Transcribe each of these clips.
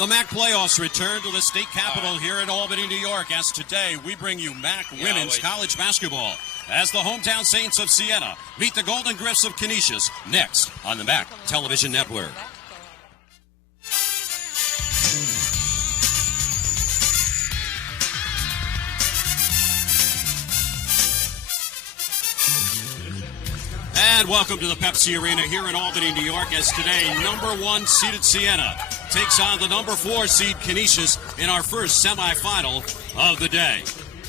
The MAAC playoffs return to the state capitol here in Albany, New York, as today we bring you MAAC women's college basketball as the hometown Saints of Siena meet the Golden Griffs of Canisius next on the MAAC Television Network. And welcome to the Pepsi Arena here in Albany, New York, as today number 1 seeded Siena takes on the number 4 seed Canisius in our first semifinal of the day.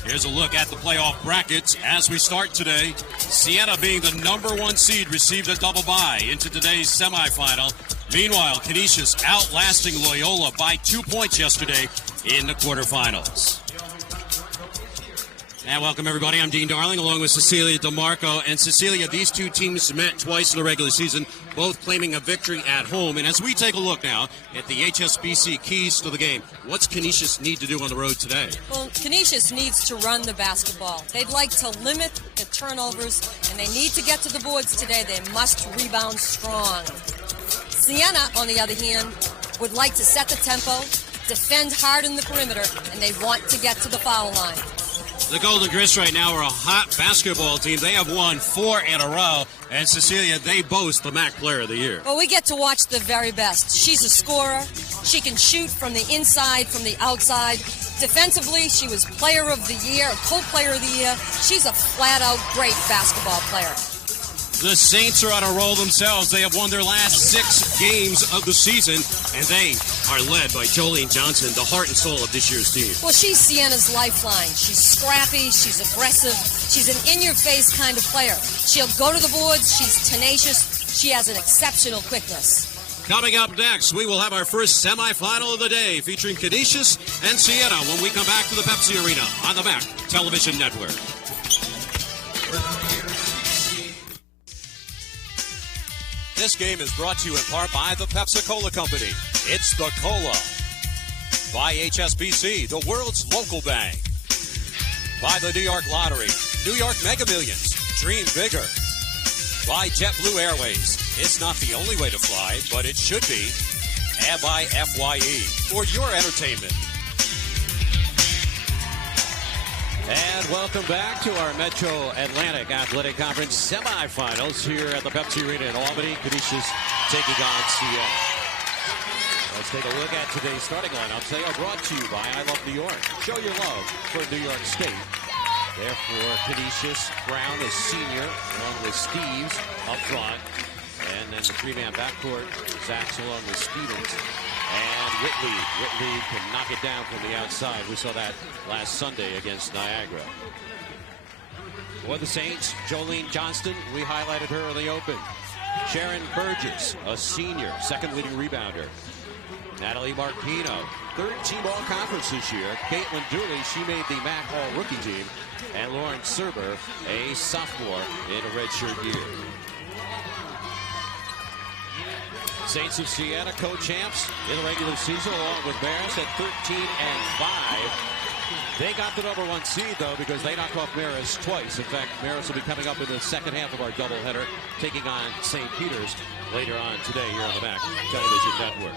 Here's a look at the playoff brackets as we start today. Siena, being the number 1 seed, received a double bye into today's semifinal. Meanwhile, Canisius outlasting Loyola by 2 points yesterday in the quarterfinals. And welcome, everybody. I'm Dean Darling, along with Cecilia DeMarco. And Cecilia, these two teams met twice in the regular season, both claiming a victory at home. And as we take a look now at the HSBC keys to the game, what's Canisius need to do on the road today? Well, Canisius needs to run the basketball. They'd like to limit the turnovers, and they need to get to the boards today. They must rebound strong. Siena, on the other hand, would like to set the tempo, defend hard in the perimeter, and they want to get to the foul line. The Golden Griffs right now are a hot basketball team. They have won 4 in a row. And Cecilia, they boast the MAAC Player of the Year. Well, we get to watch the very best. She's a scorer. She can shoot from the inside, from the outside. Defensively, she was Player of the Year, co-Player of the Year. She's a flat-out great basketball player. The Saints are on a roll themselves. They have won their last 6 games of the season, and they are led by Jolene Johnson, the heart and soul of this year's team. Well, she's Siena's lifeline. She's scrappy. She's aggressive. She's an in-your-face kind of player. She'll go to the boards. She's tenacious. She has an exceptional quickness. Coming up next, we will have our first semifinal of the day featuring Canisius and Siena when we come back to the Pepsi Arena on the MAAC Television Network. This game is brought to you in part by the Pepsi-Cola Company. It's the Cola. By HSBC, the world's local bank. By the New York Lottery, New York Mega Millions, dream bigger. By JetBlue Airways, it's not the only way to fly, but it should be. And by FYE, for your entertainment. And welcome back to our Metro Atlantic Athletic Conference semifinals here at the Pepsi Arena in Albany. Canisius taking on Siena. Let's take a look at today's starting lineup. They are brought to you by I Love New York. Show your love for New York State. Therefore, Canisius, Brown is senior, along with Steves up front. And then the 3-man backcourt, Zach's along with Stevens. And Whitley can knock it down from the outside. We saw that last Sunday against Niagara. For the Saints, Jolene Johnston, we highlighted her in the open. Sharon Burgess, a senior, second leading rebounder. Natalie Marpino, third-team all-conference this year. Caitlin Dooley, she made the MAAC all-rookie team. And Lauren Serber, a sophomore in a redshirt year. Saints of Siena, co-champs in the regular season, along with Marist at 13-5. They got the number 1 seed, though, because they knocked off Marist twice. In fact, Marist will be coming up in the second half of our doubleheader, taking on St. Peter's later on today here on the MAAC Television Network.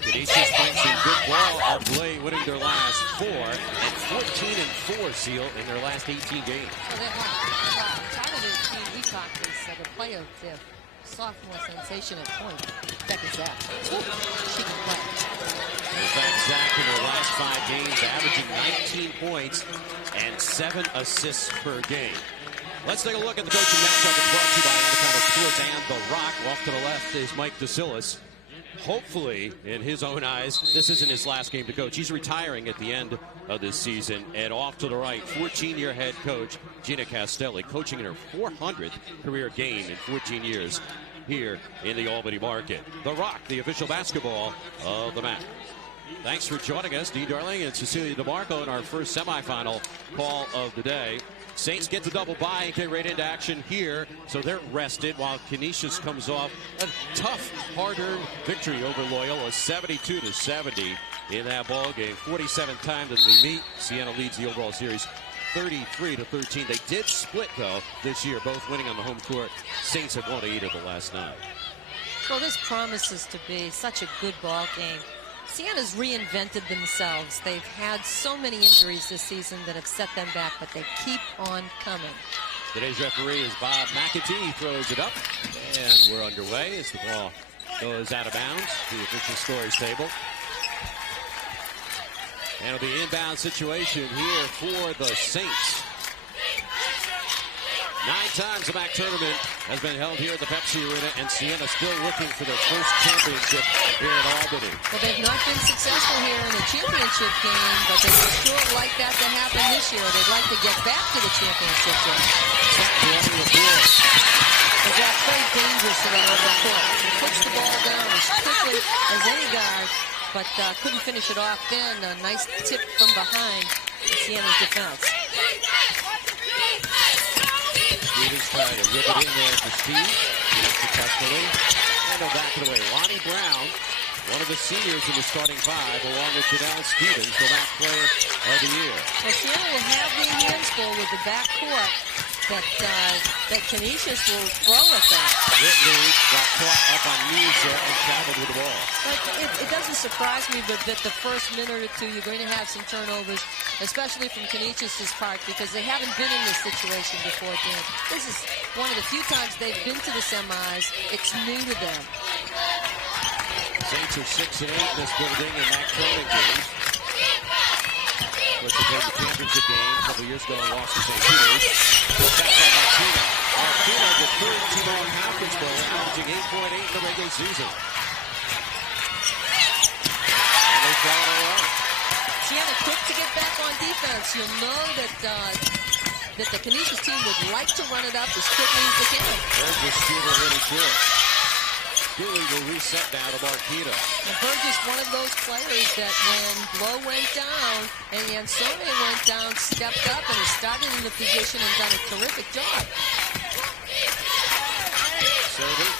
Canisius playing some good ball of late, winning their last 4, and 14-4 seal in their last 18 games. So they have part of the team we talked is the player, the sophomore sensation at point. Becky Zach. She can play. In fact, Zach in her last 5 games averaging 19 points and 7 assists per game. Let's take a look at the coaching matchup. It's brought to you by Anaconda Sports and The Rock. Off to the left is Mike DeSillis. Hopefully, in his own eyes, this isn't his last game to coach. He's retiring at the end of this season. And off to the right, 14-year head coach Gina Castelli, coaching in her 400th career game in 14 years here in the Albany market. The Rock, the official basketball of the MAAC. Thanks for joining us, Dean Darling and Cecilia DeMarco, in our first semifinal call of the day. Saints get the double bye and get right into action here, so they're rested while Canisius comes off a tough, hard-earned victory over Loyola, 72-70 in that ball game. 47th time that they meet. Siena leads the overall series 33-13. They did split, though, this year, both winning on the home court. Saints have won 8 of the last 9. Well, this promises to be such a good ball game. Siena's reinvented themselves. They've had so many injuries this season that have set them back, but they keep on coming. Today's referee is Bob McAtee. Throws it up, and we're underway as the ball goes out of bounds to the official scores table. And it'll be an inbound situation here for the Saints. 9 times the MAAC tournament has been held here at the Pepsi Arena, and Siena still looking for their first championship here at Albany. Well, they've not been successful here in the championship game, but they would sure like that to happen this year. They'd like to get back to the championship game. But that's very dangerous around the court. He puts the ball down as quickly as any guard, but couldn't finish it off then. A nice tip from behind Siena's defense. Stevens trying to rip it in there for Steve. Successfully. And they'll back it away. Lonnie Brown, one of the seniors in the starting 5, along with Janelle Stevens, the MAAC player of the year. Well, Siena will have their hands full with the backcourt that Canisius will throw at them. Whitley got caught up on knees there and traveled with the ball. But it doesn't surprise me that the first minute or two you're going to have some turnovers, especially from Canisius' part, because they haven't been in this situation before, Dan. This is one of the few times they've been to the semis. It's new to them. Saints are 6-8 in this building in MAAC tournament games. Of course, they played the championship game a couple years ago and lost to St. Peter's. Look back on Martina. Martina, the third team-all conference player, averaging 8.8 in the regular season. And they fouled her out. Siena quick to get back on defense. You'll know that the Canisius team would like to run it up as quickly as they can. There's the shooter really good. Dooley will reset now to Marquita. And Burgess, one of those players that when Blow went down and Yansone went down, stepped up and has started in the position and done a terrific job. Serving.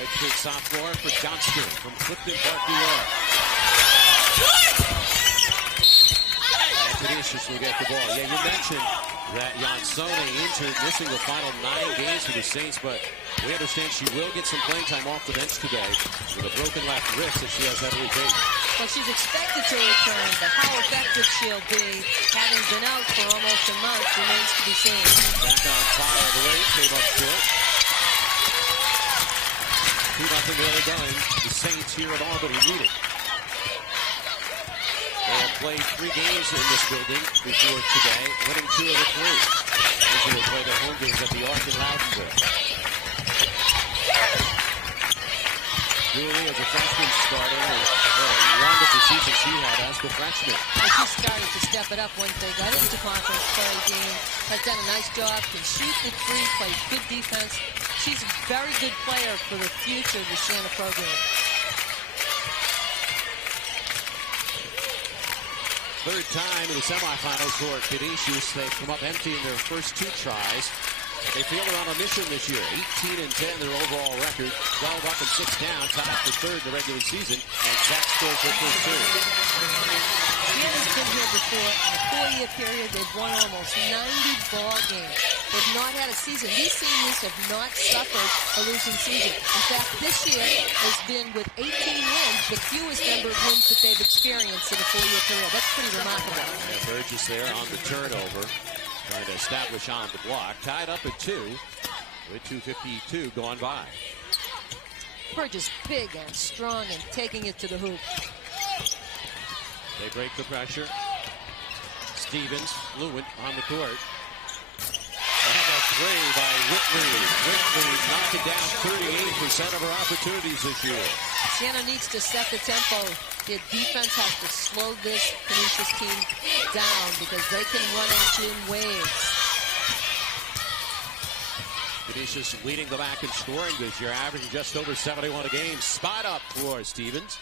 Redshirt sophomore for Johnston from Clifton Park, New York. And Canisius will get the ball. Yeah, you mentioned that Yansone injured, missing the final 9 games for the Saints, but we understand she will get some playing time off the bench today with a broken left wrist that she has heavily taken. Well, she's expected to return, but how effective she'll be, having been out for almost a month, remains to be seen. Back on fire the way, came up short. 2-0 early going. The Saints here at Albany need it. They have played 3 games in this building before today, winning 2 of the 3. Usually they play their home games at the Ark in Loudonville. Julie as a freshman starter, and what a wonderful season she had as the freshman. And she started to step it up once they got into conference play game. Has done a nice job, can shoot the 3, plays good defense. She's a very good player for the future of the Siena program. Third time in the semifinals for Canisius. They've come up empty in their first 2 tries. They feel they're on a mission this year. 18-10 their overall record. 12 up and 6 down. Tied for 3rd in the regular season. And Zach scores their first 2. Siena's been here before. In a 4-year period, they've won almost 90 ball games. They've not had a season. These seniors have not suffered a losing season. In fact, this year has been with 18 wins, the fewest number of wins that they've experienced in a 4-year period. That's pretty remarkable. Yeah, Burgess there on the turnover. Trying to establish on the block. Tied up at 2 with 2:52 gone by. Burgess big and strong and taking it to the hoop. They break the pressure. Stevens fluent on the court. And a 3 by Whitley. Whitley knocking down 38% of her opportunities this year. Siena needs to set the tempo. The defense has to slow this Canisius team down because they can run at you in waves. Canisius leading the MAAC in scoring this year, averaging just over 71 a game. Spot up for Stevens.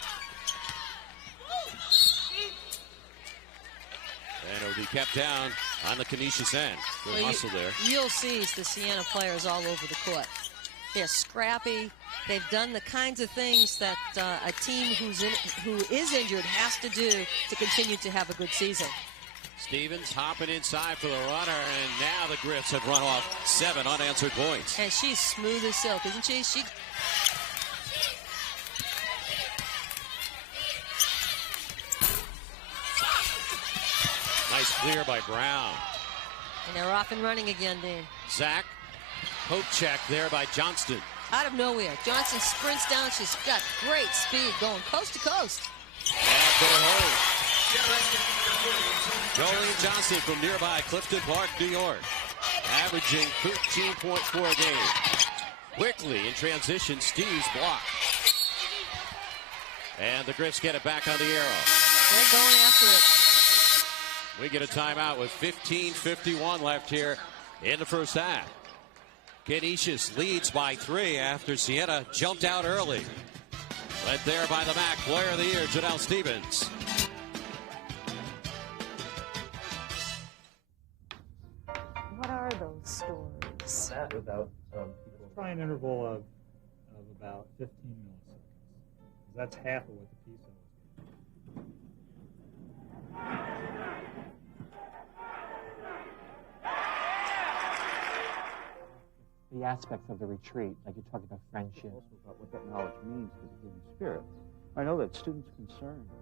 And it'll be kept down on the Canisius end. Good hustle there. You'll see the Siena players all over the court. They're scrappy. They've done the kinds of things that a team who is injured has to do to continue to have a good season. Stevens hopping inside for the runner, and now the Griffs have run off 7 unanswered points. And she's smooth as silk, isn't she? Nice clear by Brown. And they're off and running again, Dean. Zach, poke check there by Johnston. Out of nowhere, Johnson sprints down. She's got great speed going coast to coast. And for the hole. Jolene Johnson from nearby Clifton Park, New York, averaging 13.4 a game. Quickly in transition, Steve's block. And the Griffs get it back on the arrow. They're going after it. We get a timeout with 15:51 left here in the first half. Canisius leads by 3 after Siena jumped out early. Led there by the MAAC Player of the Year, Janelle Stevens. What are those stories? Without try an interval of about 15 milliseconds. That's half of what the PISA was. the aspects of the retreat, like you talked about friendship. Also about what that knowledge means to the human spirit. I know that students are concerned about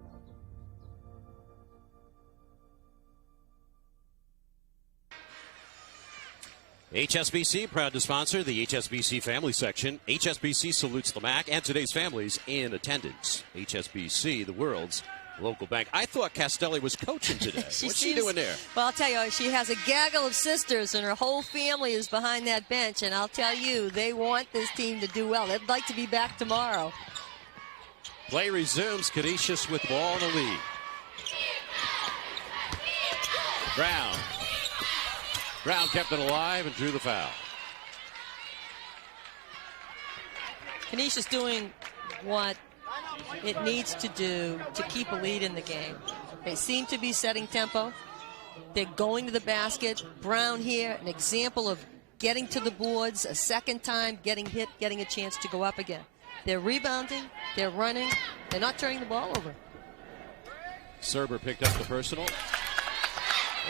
it. HSBC proud to sponsor the HSBC Family Section. HSBC salutes the MAAC and today's families in attendance. HSBC, the world's local bank. I thought Castelli was coaching today. What's she doing there? Well, I'll tell you, she has a gaggle of sisters, and her whole family is behind that bench. And I'll tell you, they want this team to do well. They'd like to be back tomorrow. Play resumes. Canisius with the ball in the lead. Brown kept it alive and drew the foul. Canisius doing what it needs to do to keep a lead in the game. They seem to be setting tempo. They're going to the basket. Brown here, an example of getting to the boards a second time, getting hit, getting a chance to go up again. They're rebounding, they're running, they're not turning the ball over. Serber picked up the personal.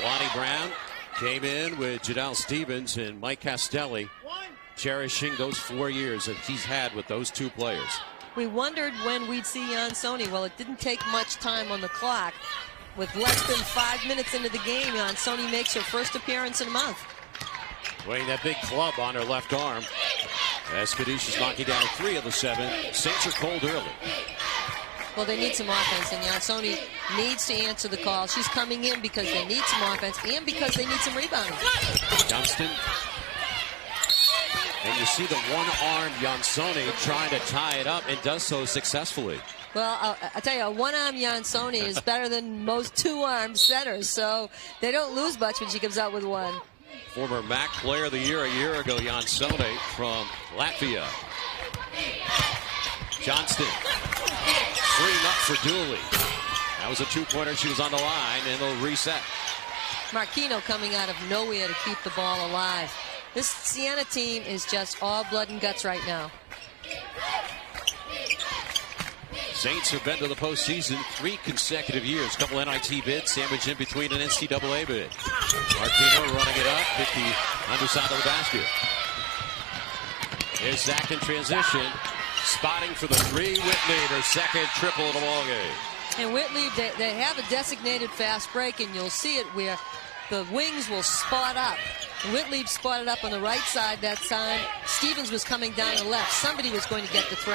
Lonnie Brown came in with Janelle Stevens and Mike Castelli, cherishing those 4 years that he's had with those two players. We wondered when we'd see Jansoni. Well, it didn't take much time on the clock. With less than 5 minutes into the game, Jansoni makes her first appearance in a month. Weighing that big club on her left arm. As Canisius knocking down 3 of the 7. Saints are cold early. Well, they need some offense, and Jansoni needs to answer the call. She's coming in because they need some offense and because they need some rebounding. Johnston. And you see the one-armed Jansoni trying to tie it up and does so successfully. Well, I'll tell you, a one-armed Jansoni is better than most two-armed centers, so they don't lose much when she comes out with one. Former MAAC Player of the Year a year ago, Jansoni from Latvia. Johnston. 3-up for Dooley. That was a two-pointer. She was on the line, and they'll reset. Marquino coming out of nowhere to keep the ball alive. This Siena team is just all blood and guts right now. Saints have been to the postseason 3 consecutive years. Couple NIT bids sandwiched in between an NCAA bid. Marquino running it up, hit the underside of the basket. Here's Zach in transition. Spotting for the 3, Whitley, her second triple of the ballgame. And Whitley, they have a designated fast break, and you'll see it where the wings will spot up. Whitley spotted up on the right side that time. Stevens was coming down the left. Somebody was going to get the 3.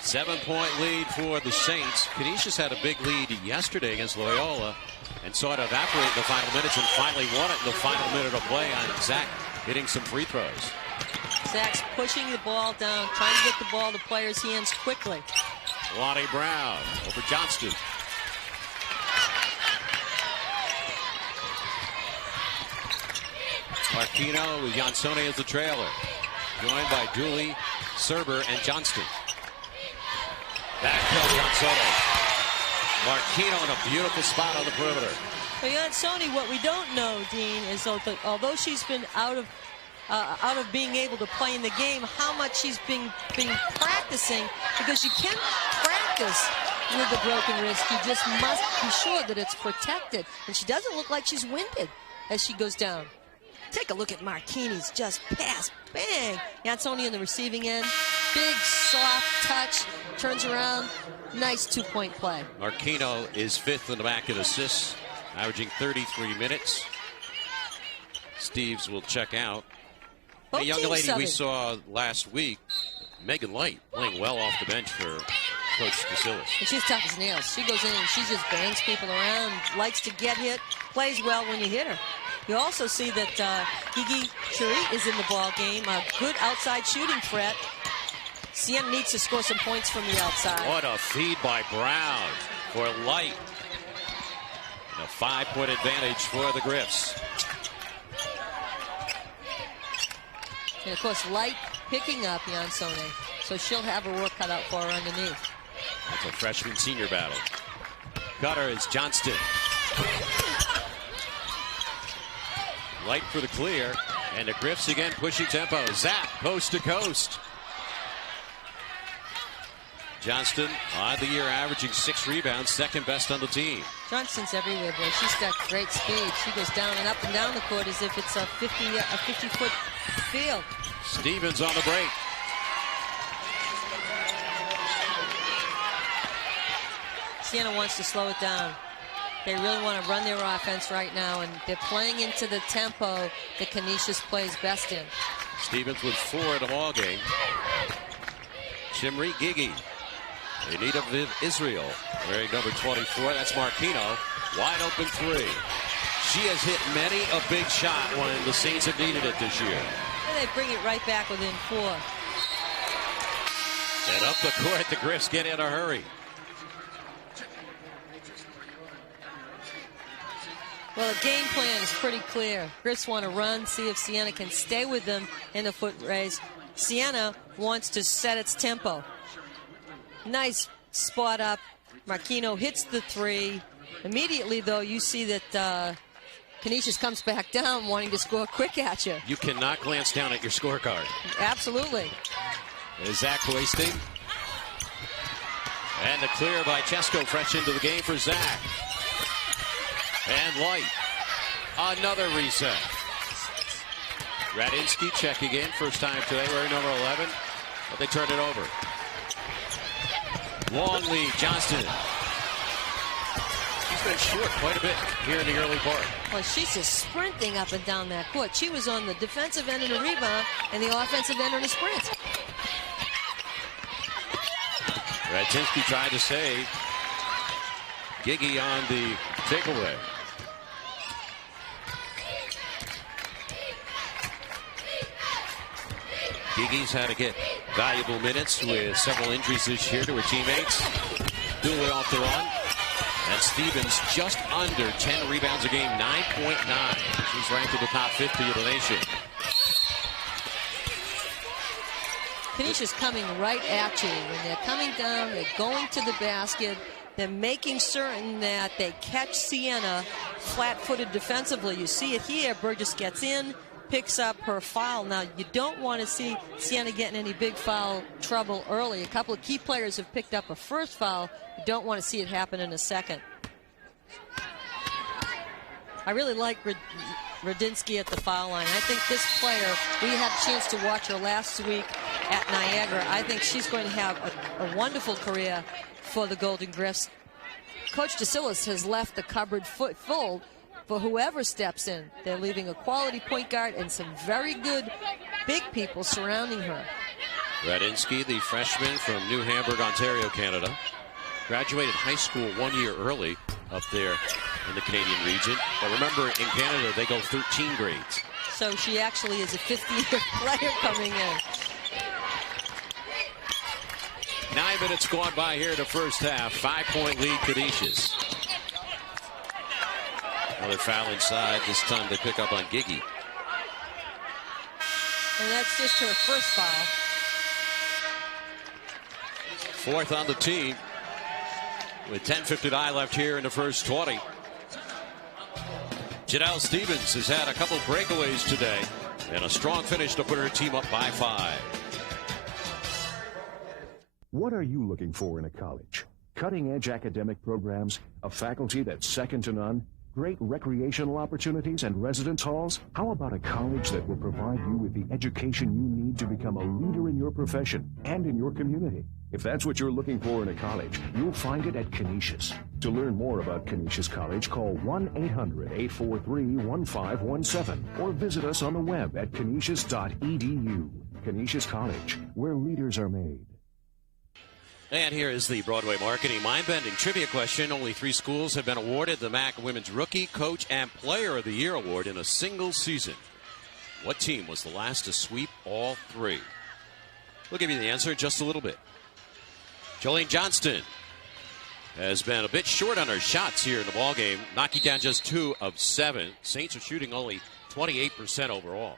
7-point lead for the Saints. Canisius had a big lead yesterday against Loyola and saw it evaporate in the final minutes and finally won it in the final minute of play on Zach hitting some free throws. Zach's pushing the ball down, trying to get the ball to players' hands quickly. Lonnie Brown over Johnston. Marquino with Jansoni as the trailer. Joined by Dooley, Serber, and Johnston. Back to Jansoni. Marquino in a beautiful spot on the perimeter. But Jansoni, what we don't know, Dean, is although she's been out of being able to play in the game, how much she's been practicing, because you can't practice with a broken wrist. You just must be sure that it's protected. And she doesn't look like she's winded as she goes down. Take a look at Marquini's just pass. Bang! Jansoni in the receiving end. Big, soft touch, turns around. Nice two-point play. Marquino is 5th in the MAAC in assists, averaging 33 minutes. Steves will check out. Both A young teams lady we subbing. saw last week, Megan Light, playing well off the bench for Coach Casillas. And she's tough as nails. She goes in and she just bangs people around, likes to get hit, plays well when you hit her. You also see that Gigi Churi is in the ball game. A good outside shooting threat. Siena needs to score some points from the outside. What a feed by Brown for Light. And a 5-point advantage for the Griffs. And of course, Light picking up Jansone. So she'll have her work cut out for her underneath. That's a freshman-senior battle. Cutter is Johnston. Light for the clear. And the Griffs again pushing tempo. Zap, coast to coast. Johnston on the year averaging 6 rebounds, second best on the team. Johnston's everywhere, boy. She's got great speed. She goes down and up and down the court as if it's a 50-foot field. Stevens on the break. Siena wants to slow it down. They really want to run their offense right now, and they're playing into the tempo that Canisius plays best in. Stevens with 4 in the ball game. Shimri Gigi in need of Israel, wearing number 24. That's Marquino. Wide open 3. She has hit many a big shot when the Saints have needed it this year. And they bring it right back within 4. And up the court, the Griffs get in a hurry. Well, the game plan is pretty clear. Griffs want to run, see if Siena can stay with them in the foot race. Siena wants to set its tempo. Nice spot up. Marquino hits the 3. Immediately, though, you see that Canisius comes back down wanting to score quick at you. You cannot glance down at your scorecard. Absolutely. Is Zach wasting? And the clear by Chesko, fresh into the game for Zach. And Light. Another reset. Radinsky checking in. First time today, wearing number 11. But they turn it over. Long lead, Johnston. She's been short quite a bit here in the early part. Well, she's just sprinting up and down that court. She was on the defensive end in a rebound and the offensive end in a sprint. Radinsky tried to save. Gigi on the takeaway. Gigi's had to get valuable minutes with several injuries this year to her teammates. Dooley off the run. And Stevens just under 10 rebounds a game, 9.9. She's ranked in the top 50 of the nation. Canisius coming right at you. When they're coming down, they're going to the basket. They're making certain that they catch Siena flat-footed defensively. You see it here. Burgess gets in, picks up her foul. Now, you don't want to see Siena getting any big foul trouble early. A couple of key players have picked up a first foul. You don't want to see it happen in a second. I really like Radinsky at the foul line. I think this player, we had a chance to watch her last week at Niagara. I think she's going to have a wonderful career for the Golden Griffs. Coach Casillas has left the cupboard full for whoever steps in. They're leaving a quality point guard and some very good big people surrounding her. Radinsky, the freshman from New Hamburg, Ontario, Canada. Graduated high school 1 year early up there in the Canadian region. But remember, in Canada, they go 13 grades. So she actually is a 50-year player coming in. 9 minutes gone by here in the first half. 5-point lead, Canisius. Another foul inside. This time they pick up on Gigi. And that's just her first foul. 4th on the team. With 10:59 left here in the first 20. Janelle Stevens has had a couple breakaways today. And a strong finish to put her team up by 5. What are you looking for in a college? Cutting-edge academic programs, a faculty that's second to none, great recreational opportunities and residence halls? How about a college that will provide you with the education you need to become a leader in your profession and in your community? If that's what you're looking for in a college, you'll find it at Canisius. To learn more about Canisius College, call 1-800-843-1517 or visit us on the web at canisius.edu. Canisius College, where leaders are made. And here is the Broadway Marketing Mind-Bending Trivia question. Only 3 schools have been awarded the MAAC Women's Rookie, Coach, and Player of the Year award in a single season. What team was the last to sweep all 3? We'll give you the answer in just a little bit. Jolene Johnston has been a bit short on her shots here in the ballgame, knocking down just 2 of 7. Saints are shooting only 28% overall.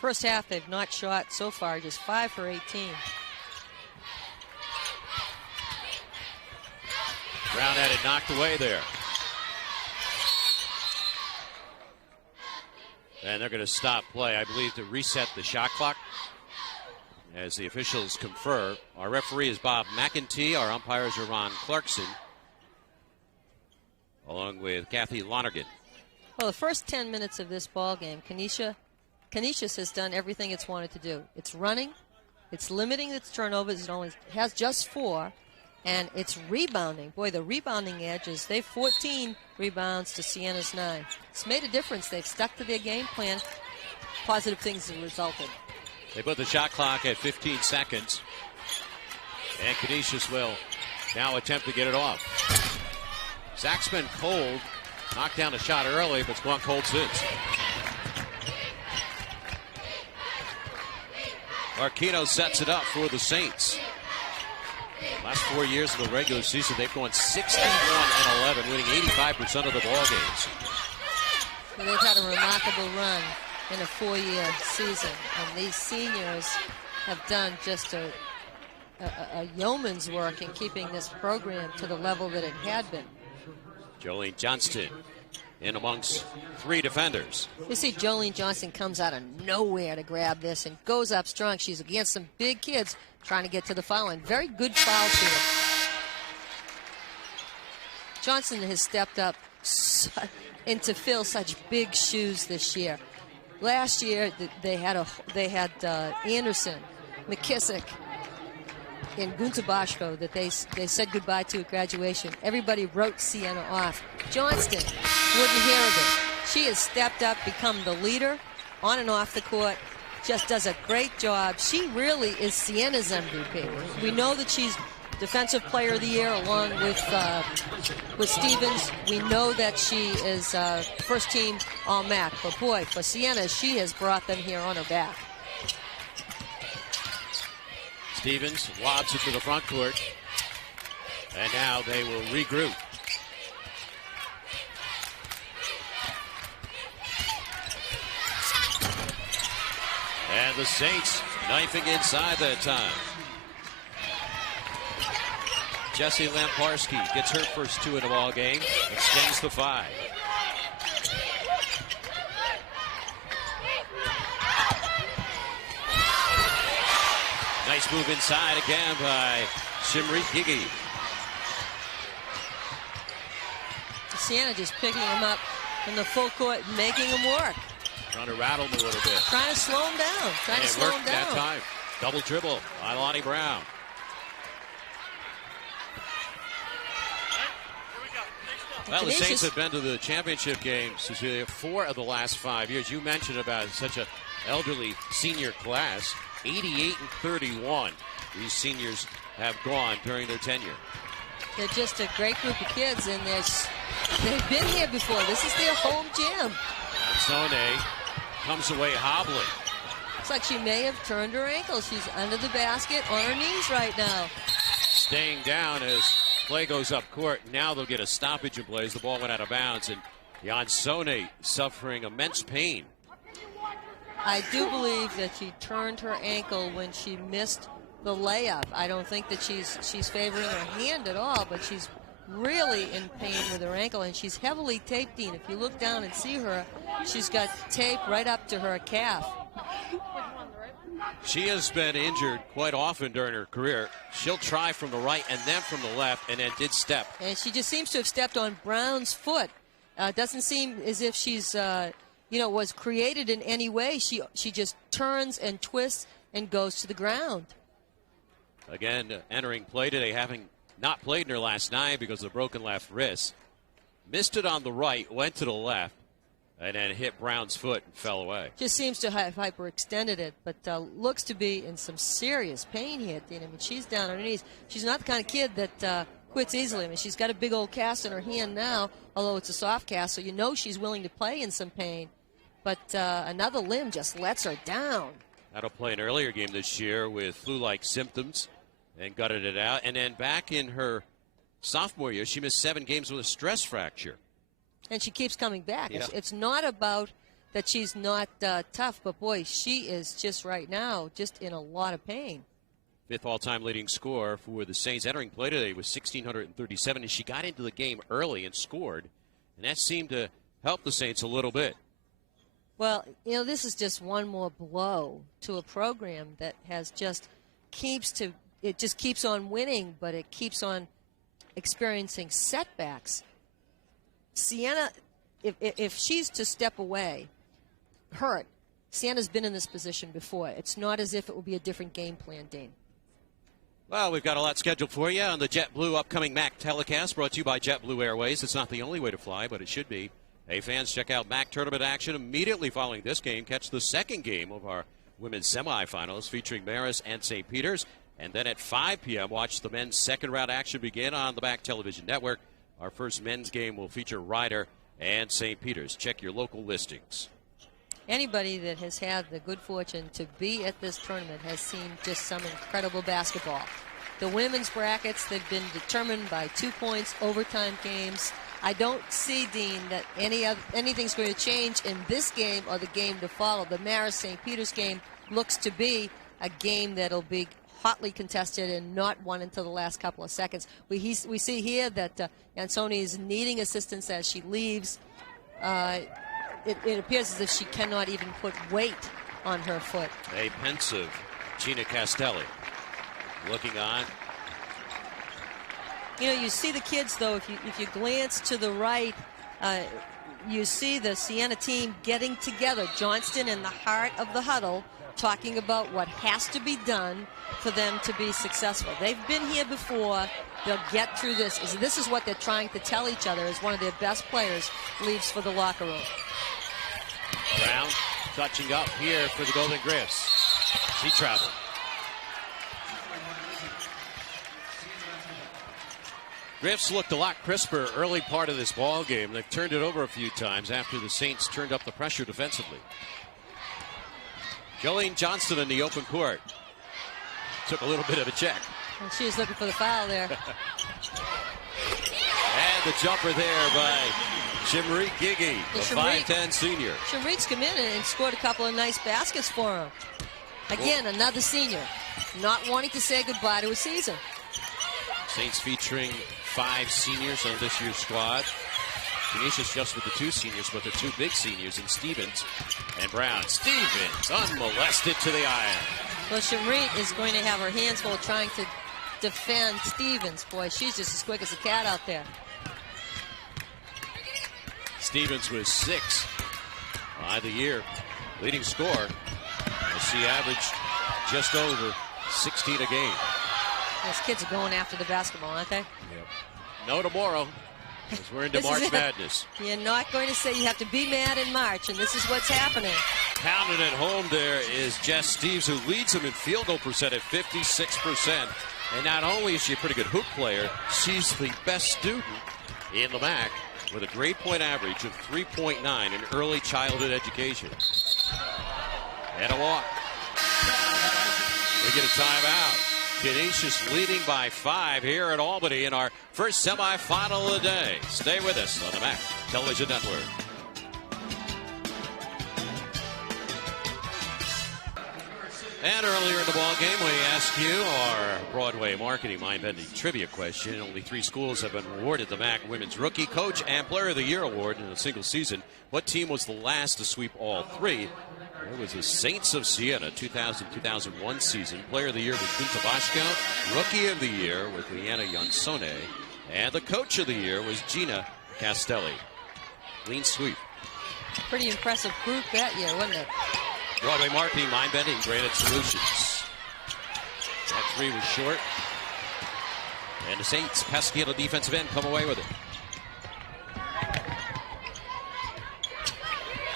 First half, they've not shot so far, just 5 for 18. Brown had it knocked away there. And they're going to stop play, I believe, to reset the shot clock as the officials confer. Our referee is Bob McEntee. Our umpires are Ron Clarkson, along with Kathy Lonergan. Well, the first 10 minutes of this ball game, Canisius has done everything it's wanted to do. It's running, it's limiting its turnovers. It only has just 4. And it's rebounding. Boy, the rebounding edges, they've 14 rebounds to Siena's 9. It's made a difference. They've stuck to their game plan. Positive things have resulted. They put the shot clock at 15 seconds. And Canisius will now attempt to get it off. Zach's been cold. Knocked down a shot early, but it's gone cold since. Marquino sets it up for the Saints. Last 4 years of the regular season, they've gone 61-11, winning 85% of the ball games. Well, they've had a remarkable run in a 4-year season, and these seniors have done just a yeoman's work in keeping this program to the level that it had been. Jolene Johnston in amongst 3 defenders. You see Jolene Johnston comes out of nowhere to grab this and goes up strong. She's against some big kids trying to get to the foul line. Very good foul shooter. Johnson has stepped up and to fill such big shoes this year. Last year they had Anderson, McKissick, and Gunter Boschko that they said goodbye to at graduation. Everybody wrote Siena off. Johnston wouldn't hear of it. She has stepped up, become the leader on and off the court. Just does a great job. She really is Siena's MVP. We know that she's Defensive Player of the Year along with Stevens. We know that she is first team All-MAAC. But boy, for Siena, she has brought them here on her back. Stevens lobs it to the front court. And now they will regroup. And the Saints knifing inside that time. Jessie Lamparski gets her first 2 in the ball game, extends the 5. Nice move inside again by Shimri Gigi. Siena just picking him up in the full court, making him work. Trying to rattle him a little bit. Trying to slow him down. And it worked that time. Double dribble by Lonnie Brown. Well, the Saints have been to the championship games 4 of the last 5 years. You mentioned about such an elderly senior class. 88-31. These seniors have gone during their tenure. They're just a great group of kids, and they've been here before. This is their home gym. Sone comes away hobbling. Looks like she may have turned her ankle. She's under the basket on her knees right now. Staying down as play goes up court. Now they'll get a stoppage in play as the ball went out of bounds. And Sone suffering immense pain. I do believe that she turned her ankle when she missed the layup. I don't think that she's favoring her hand at all, but she's really in pain with her ankle, and she's heavily taped in. If you look down and see her, she's got tape right up to her calf. She has been injured quite often during her career. She'll try from the right and then from the left, and then did step. And she just seems to have stepped on Brown's foot Doesn't seem as if she's, was created in any way. She just turns and twists and goes to the ground. Again, entering play today, having not played in her last 9 because of the broken left wrist. Missed it on the right, went to the left, and then hit Brown's foot and fell away. Just seems to have hyperextended it, but looks to be in some serious pain here, Dean. I mean, she's down on her knees. She's not the kind of kid that quits easily. I mean, she's got a big old cast in her hand now, although it's a soft cast, so you know she's willing to play in some pain. But another limb just lets her down. That'll play an earlier game this year with flu-like symptoms and gutted it out. And then back in her sophomore year, she missed 7 games with a stress fracture. And she keeps coming back. Yeah. It's not about that she's not tough, but boy, she is just right now just in a lot of pain. 5th all-time leading scorer for the Saints entering play today was 1,637, and she got into the game early and scored, and that seemed to help the Saints a little bit. Well, this is just one more blow to a program that has just keeps on winning, but it keeps on experiencing setbacks. Siena, if she's to step away, hurt, Siena's been in this position before. It's not as if it will be a different game plan, Dean. Well, we've got a lot scheduled for you on the JetBlue upcoming MAAC telecast, brought to you by JetBlue Airways. It's not the only way to fly, but it should be. Hey, fans, check out MAAC tournament action immediately following this game. Catch the second game of our women's semifinals featuring Marist and St. Peter's. And then at 5 p.m., watch the men's second-round action begin on the MAAC television network. Our first men's game will feature Ryder and St. Peter's. Check your local listings. Anybody that has had the good fortune to be at this tournament has seen just some incredible basketball. The women's brackets, they've been determined by 2 points, overtime games. I don't see, Dean, that anything's going to change in this game or the game to follow. The Marist-St. Peter's game looks to be a game that'll be hotly contested and not won until the last couple of seconds. We see here that Ansoni is needing assistance as she leaves. It appears as if she cannot even put weight on her foot. A pensive Gina Castelli looking on. You see the kids, though, if you glance to the right, you see the Siena team getting together. Johnston in the heart of the huddle, talking about what has to be done for them to be successful. They've been here before. They'll get through this. This is what they're trying to tell each other as one of their best players leaves for the locker room. Brown touching up here for the Golden Griffs. She traveled. Griffs looked a lot crisper early part of this ball game. They've turned it over a few times after the Saints turned up the pressure defensively. Jolene Johnston in the open court. Took a little bit of a check. And she was looking for the foul there. And the jumper there by Shimrit Gigi, the 5'10 senior. Shimrit's come in and scored a couple of nice baskets for him. Again, another senior, not wanting to say goodbye to a season. Saints featuring 5 seniors on this year's squad. Canisius just with the 2 seniors, but the 2 big seniors in Stevens and Brown. Stevens unmolested to the iron. Well, Shimrit is going to have her hands full trying to defend Stevens. Boy, she's just as quick as a cat out there. Stevens was 6 by the year. Leading scorer. She averaged just over 16 a game. Those kids are going after the basketball, aren't they? Yep. No tomorrow, because we're into March Madness. You're not going to say you have to be mad in March, and this is what's happening. Pounding it home there is Jess Steeves, who leads them in field goal percent at 56%. And not only is she a pretty good hoop player, she's the best student in the MAAC with a grade point average of 3.9 in early childhood education. And a walk. We get a timeout. Canisius leading by 5 here at Albany in our first semifinal of the day. Stay with us on the MAAC Television Network. And earlier in the ball game, we asked you our Broadway marketing mind-bending trivia question. Only 3 schools have been awarded the MAAC Women's Rookie, Coach, and Player of the Year award in a single season. What team was the last to sweep all 3? It was the Saints of Siena 2000-2001 season. Player of the Year was Gunta Boschko. Rookie of the Year was Liana Jansone. And the Coach of the Year was Gina Castelli. Clean sweep. Pretty impressive group that year, wasn't it? Broadway Marketing, Mind Bending, Granite Solutions. That three was short. And the Saints, pesky on the defensive end, come away with it.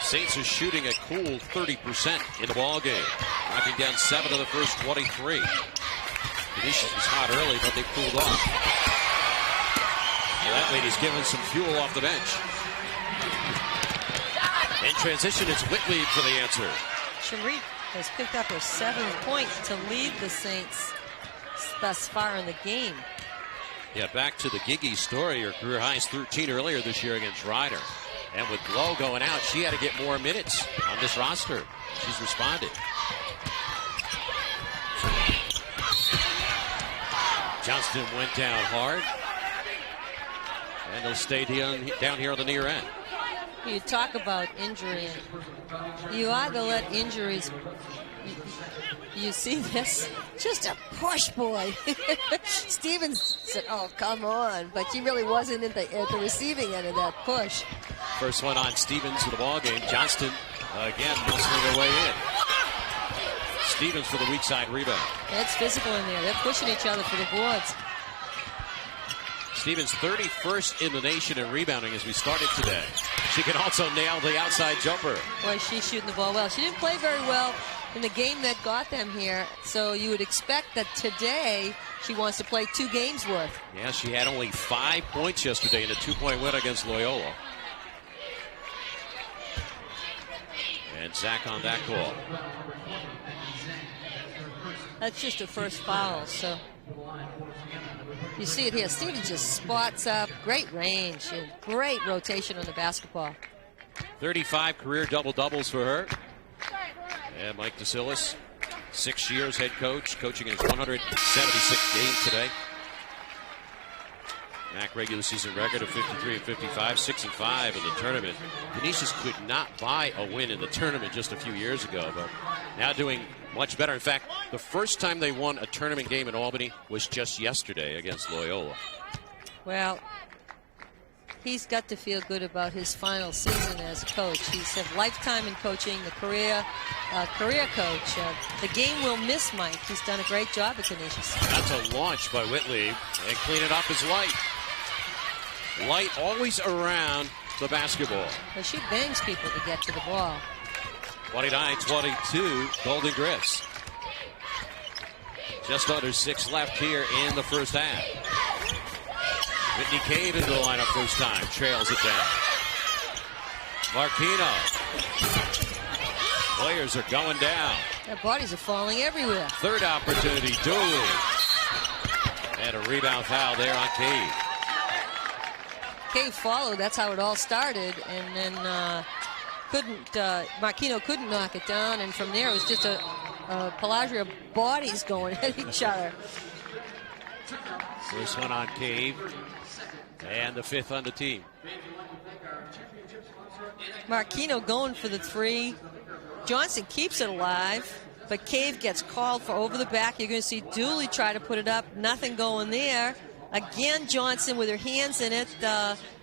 Saints are shooting a cool 30% in the ball game, knocking down 7 of the first 23. Canisius was hot early, but they cooled off. Well, that lady's giving some fuel off the bench. In transition, it's Whitley for the answer. Shamreek has picked up her 7th point to lead the Saints thus far in the game. Yeah, back to the Gigi story. Her career high is 13 earlier this year against Ryder. And with Lowe going out, she had to get more minutes on this roster. She's responded. Johnston went down hard. And they'll stay down here on the near end. You talk about injury. You either let injuries... You see this? Just a push, boy. Stevens said, oh, come on. But she really wasn't at the receiving end of that push. First one on Stevens in the ball game. Johnston, again, muscling her way in. Stevens for the weak side rebound. It's physical in there. They're pushing each other for the boards. Stevens 31st in the nation in rebounding as we started today. She can also nail the outside jumper. Boy, she's shooting the ball well. She didn't play very well in the game that got them here, so you would expect that today she wants to play 2 games worth. Yeah, she had only 5 points yesterday in a 2-point win against Loyola. And Zach on that call. That's just her first foul, so you see it here. Stevens just spots up. Great range and great rotation on the basketball. 35 career double-doubles for her. And Mike DeSillis, 6 years head coach, coaching in his 176th game today. MAAC regular season record of 53 and 55, 6-5 in the tournament. Canisius could not buy a win in the tournament just a few years ago, but now doing much better. In fact, the first time they won a tournament game in Albany was just yesterday against Loyola. Well, he's got to feel good about his final season as a coach. He's had lifetime in coaching, the career coach. The game will miss Mike. He's done a great job at Canisius. That's a launch by Whitley, and clean it up is Light. Light always around the basketball. Well, she bangs people to get to the ball. 29-22, Golden Griffs. Just under 6 left here in the first half. Whitney Cave into the lineup first time, trails it down. Marquino. Players are going down. Their bodies are falling everywhere. Third opportunity, Dooley. And a rebound foul there on Cave. Cave followed, that's how it all started, and then Marquino couldn't knock it down, and from there it was just a palagre of bodies going at each other. First one on Cave, and the 5th on the team. Marquino going for the 3. Johnson keeps it alive, but Cave gets called for over the back. You're going to see Dooley try to put it up. Nothing going there. Again, Johnson with her hands in it.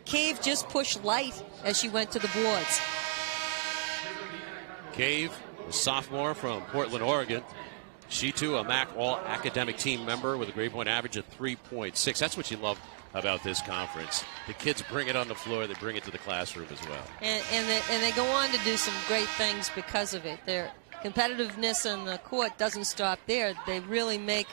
Cave just pushed Light as she went to the boards. Cave, a sophomore from Portland, Oregon. She, too, a MAAC all-academic team member with a grade point average of 3.6. That's what you love about this conference. The kids bring it on the floor. They bring it to the classroom as well. And they go on to do some great things because of it. Their competitiveness on the court doesn't stop there. They really make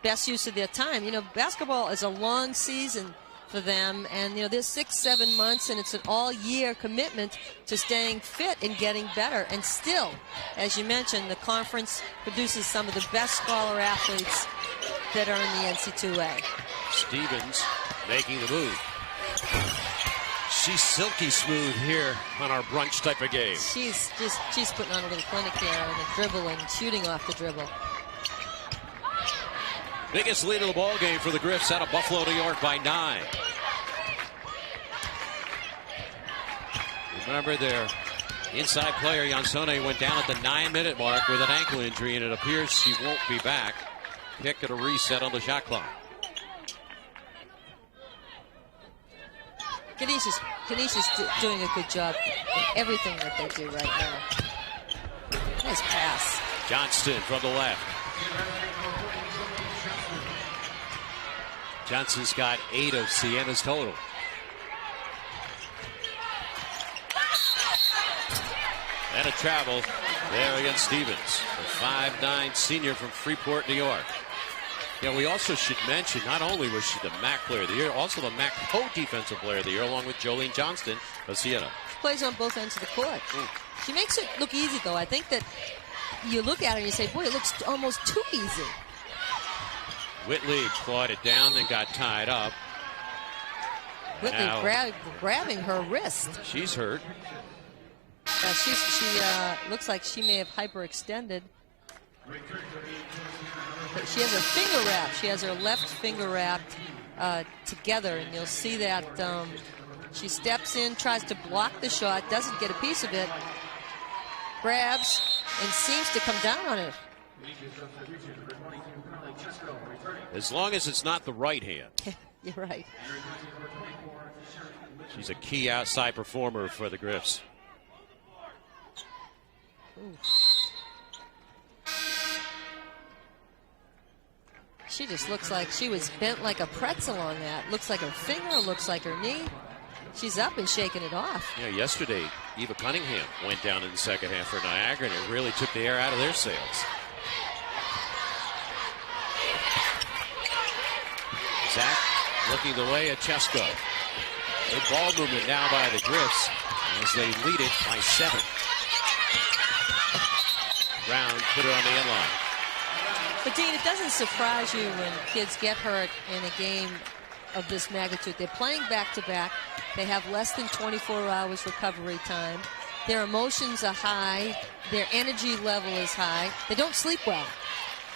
best use of their time. You know, basketball is a long season for them, and you know, there's 6-7 months, and it's an all-year commitment to staying fit and getting better. And still, as you mentioned, the conference produces some of the best scholar athletes that are in the NC2A. Stevens making the move. She's silky smooth here on our brunch type of game. She's putting on a little clinic here on the dribble and shooting off the dribble. Biggest lead of the ball game for the Griffs out of Buffalo, New York by 9. Remember, their inside player, Jansone, went down at the 9-minute mark with an ankle injury, and it appears she won't be back. Kick at a reset on the shot clock. Canisius Canisius doing a good job in everything that they do right now. Nice pass. Johnston from the left. Johnson's got 8 of Siena's total. And a travel there against Stevens, the 5'9" senior from Freeport, New York. Yeah, we also should mention, not only was she the MAAC Player of the Year, also the MAAC Co-Defensive Player of the Year, along with Jolene Johnston of Siena. She plays on both ends of the court. She makes it look easy, though. I think that you look at it and you say, boy, it looks almost too easy. Whitley clawed it down and got tied up. Whitley grabbing her wrist. She's hurt. She looks like she may have hyperextended. But she has her finger wrapped. She has her left finger wrapped together, and you'll see that she steps in, tries to block the shot, doesn't get a piece of it, grabs, and seems to come down on it. As long as it's not the right hand. You're right. She's a key outside performer for the Griffs. Ooh. She just looks like she was bent like a pretzel on that. Looks like her finger, looks like her knee. She's up and shaking it off. Yeah, yesterday, Eva Cunningham went down in the second half for Niagara, and it really took the air out of their sails. Zach looking the way at Chesko. Good ball movement now by the Griffs as they lead it by 7. Brown put it on the end line. But Dean, it doesn't surprise you when kids get hurt in a game of this magnitude. They're playing back-to-back. They have less than 24 hours recovery time. Their emotions are high. Their energy level is high. They don't sleep well.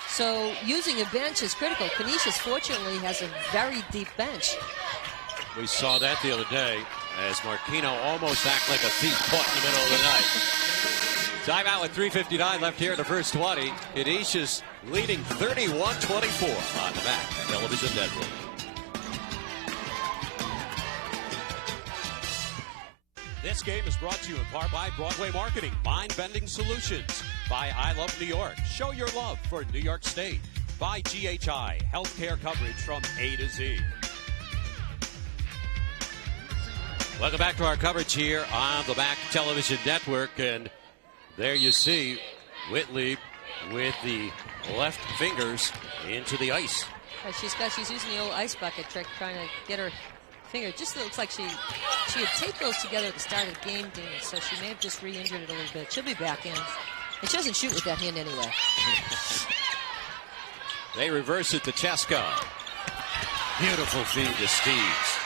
So using a bench is critical. Canisius, fortunately, has a very deep bench. We saw that the other day as Marquino almost acted like a thief caught in the middle of the night. Time out with 3:59 left here in the first 20. Canisius leading 31-24 on the MAAC Television Network. This game is brought to you in part by Broadway Marketing, Mind-Bending Solutions, by I Love New York, show your love for New York State, by GHI, healthcare coverage from A to Z. Welcome back to our coverage here on the MAAC Television Network, and there you see Whitley with the left fingers into the ice. She's using the old ice bucket trick, trying to get her finger. It just looks like she had taped those together at the start of the game, Dean, so she may have just re-injured it a little bit. She'll be back in. And she doesn't shoot with that hand anyway. They reverse it to Chesko. Beautiful feed to Steves.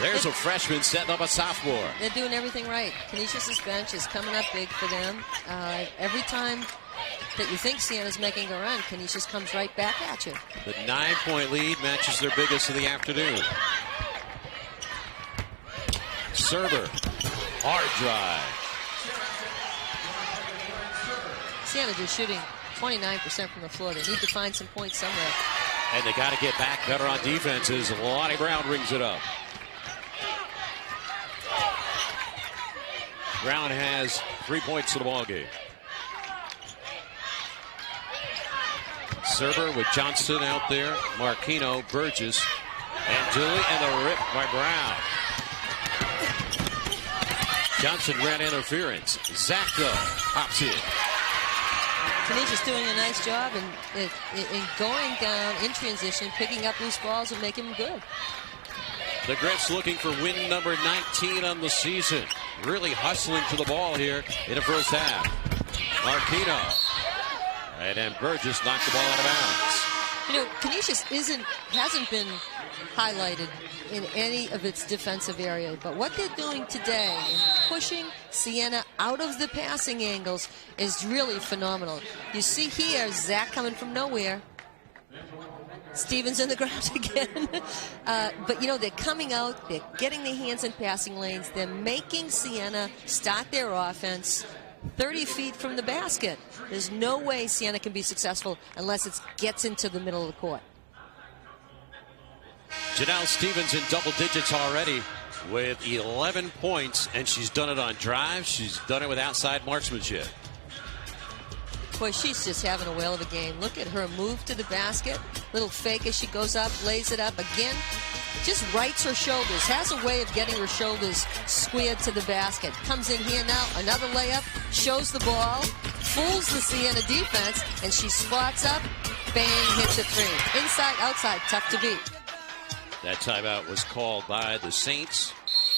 There's a freshman setting up a sophomore. They're doing everything right. Canisius' bench is coming up big for them. Every time that you think Siena's making a run, Canisius comes right back at you. The 9-point lead matches their biggest of the afternoon. Serber, hard drive. Siena just shooting 29% from the floor. They need to find some points somewhere. And they got to get back better on defenses. Lonnie Brown rings it up. Brown has 3 points in the ball game. Serber with Johnston out there. Marquino, Burgess, and Dooley, and the rip by Brown. Johnson ran interference. Zacko pops in. Canisius doing a nice job in going down in transition, picking up loose balls and making them good. The Griffs looking for win number 19 on the season. Really hustling to the ball here in the first half. Marquino. And then Burgess knocked the ball out of bounds. You know, Canisius hasn't been highlighted in any of its defensive areas, but what they're doing today in pushing Siena out of the passing angles is really phenomenal. You see here, Zach coming from nowhere. Stevens in the ground again. But, you know, they're coming out. They're getting their hands in passing lanes. They're making Siena start their offense 30 feet from the basket. There's no way Siena can be successful unless it gets into the middle of the court. Janelle Stevens in double digits already with 11 points, and she's done it on drives. She's done it with outside marksmanship. Boy, she's just having a whale of a game. Look at her move to the basket. Little fake as she goes up, lays it up again. Just rights her shoulders. Has a way of getting her shoulders squared to the basket. Comes in here now, another layup. Shows the ball. Fools the Siena defense. And she spots up. Bang, hits a three. Inside, outside, tough to beat. That timeout was called by the Saints.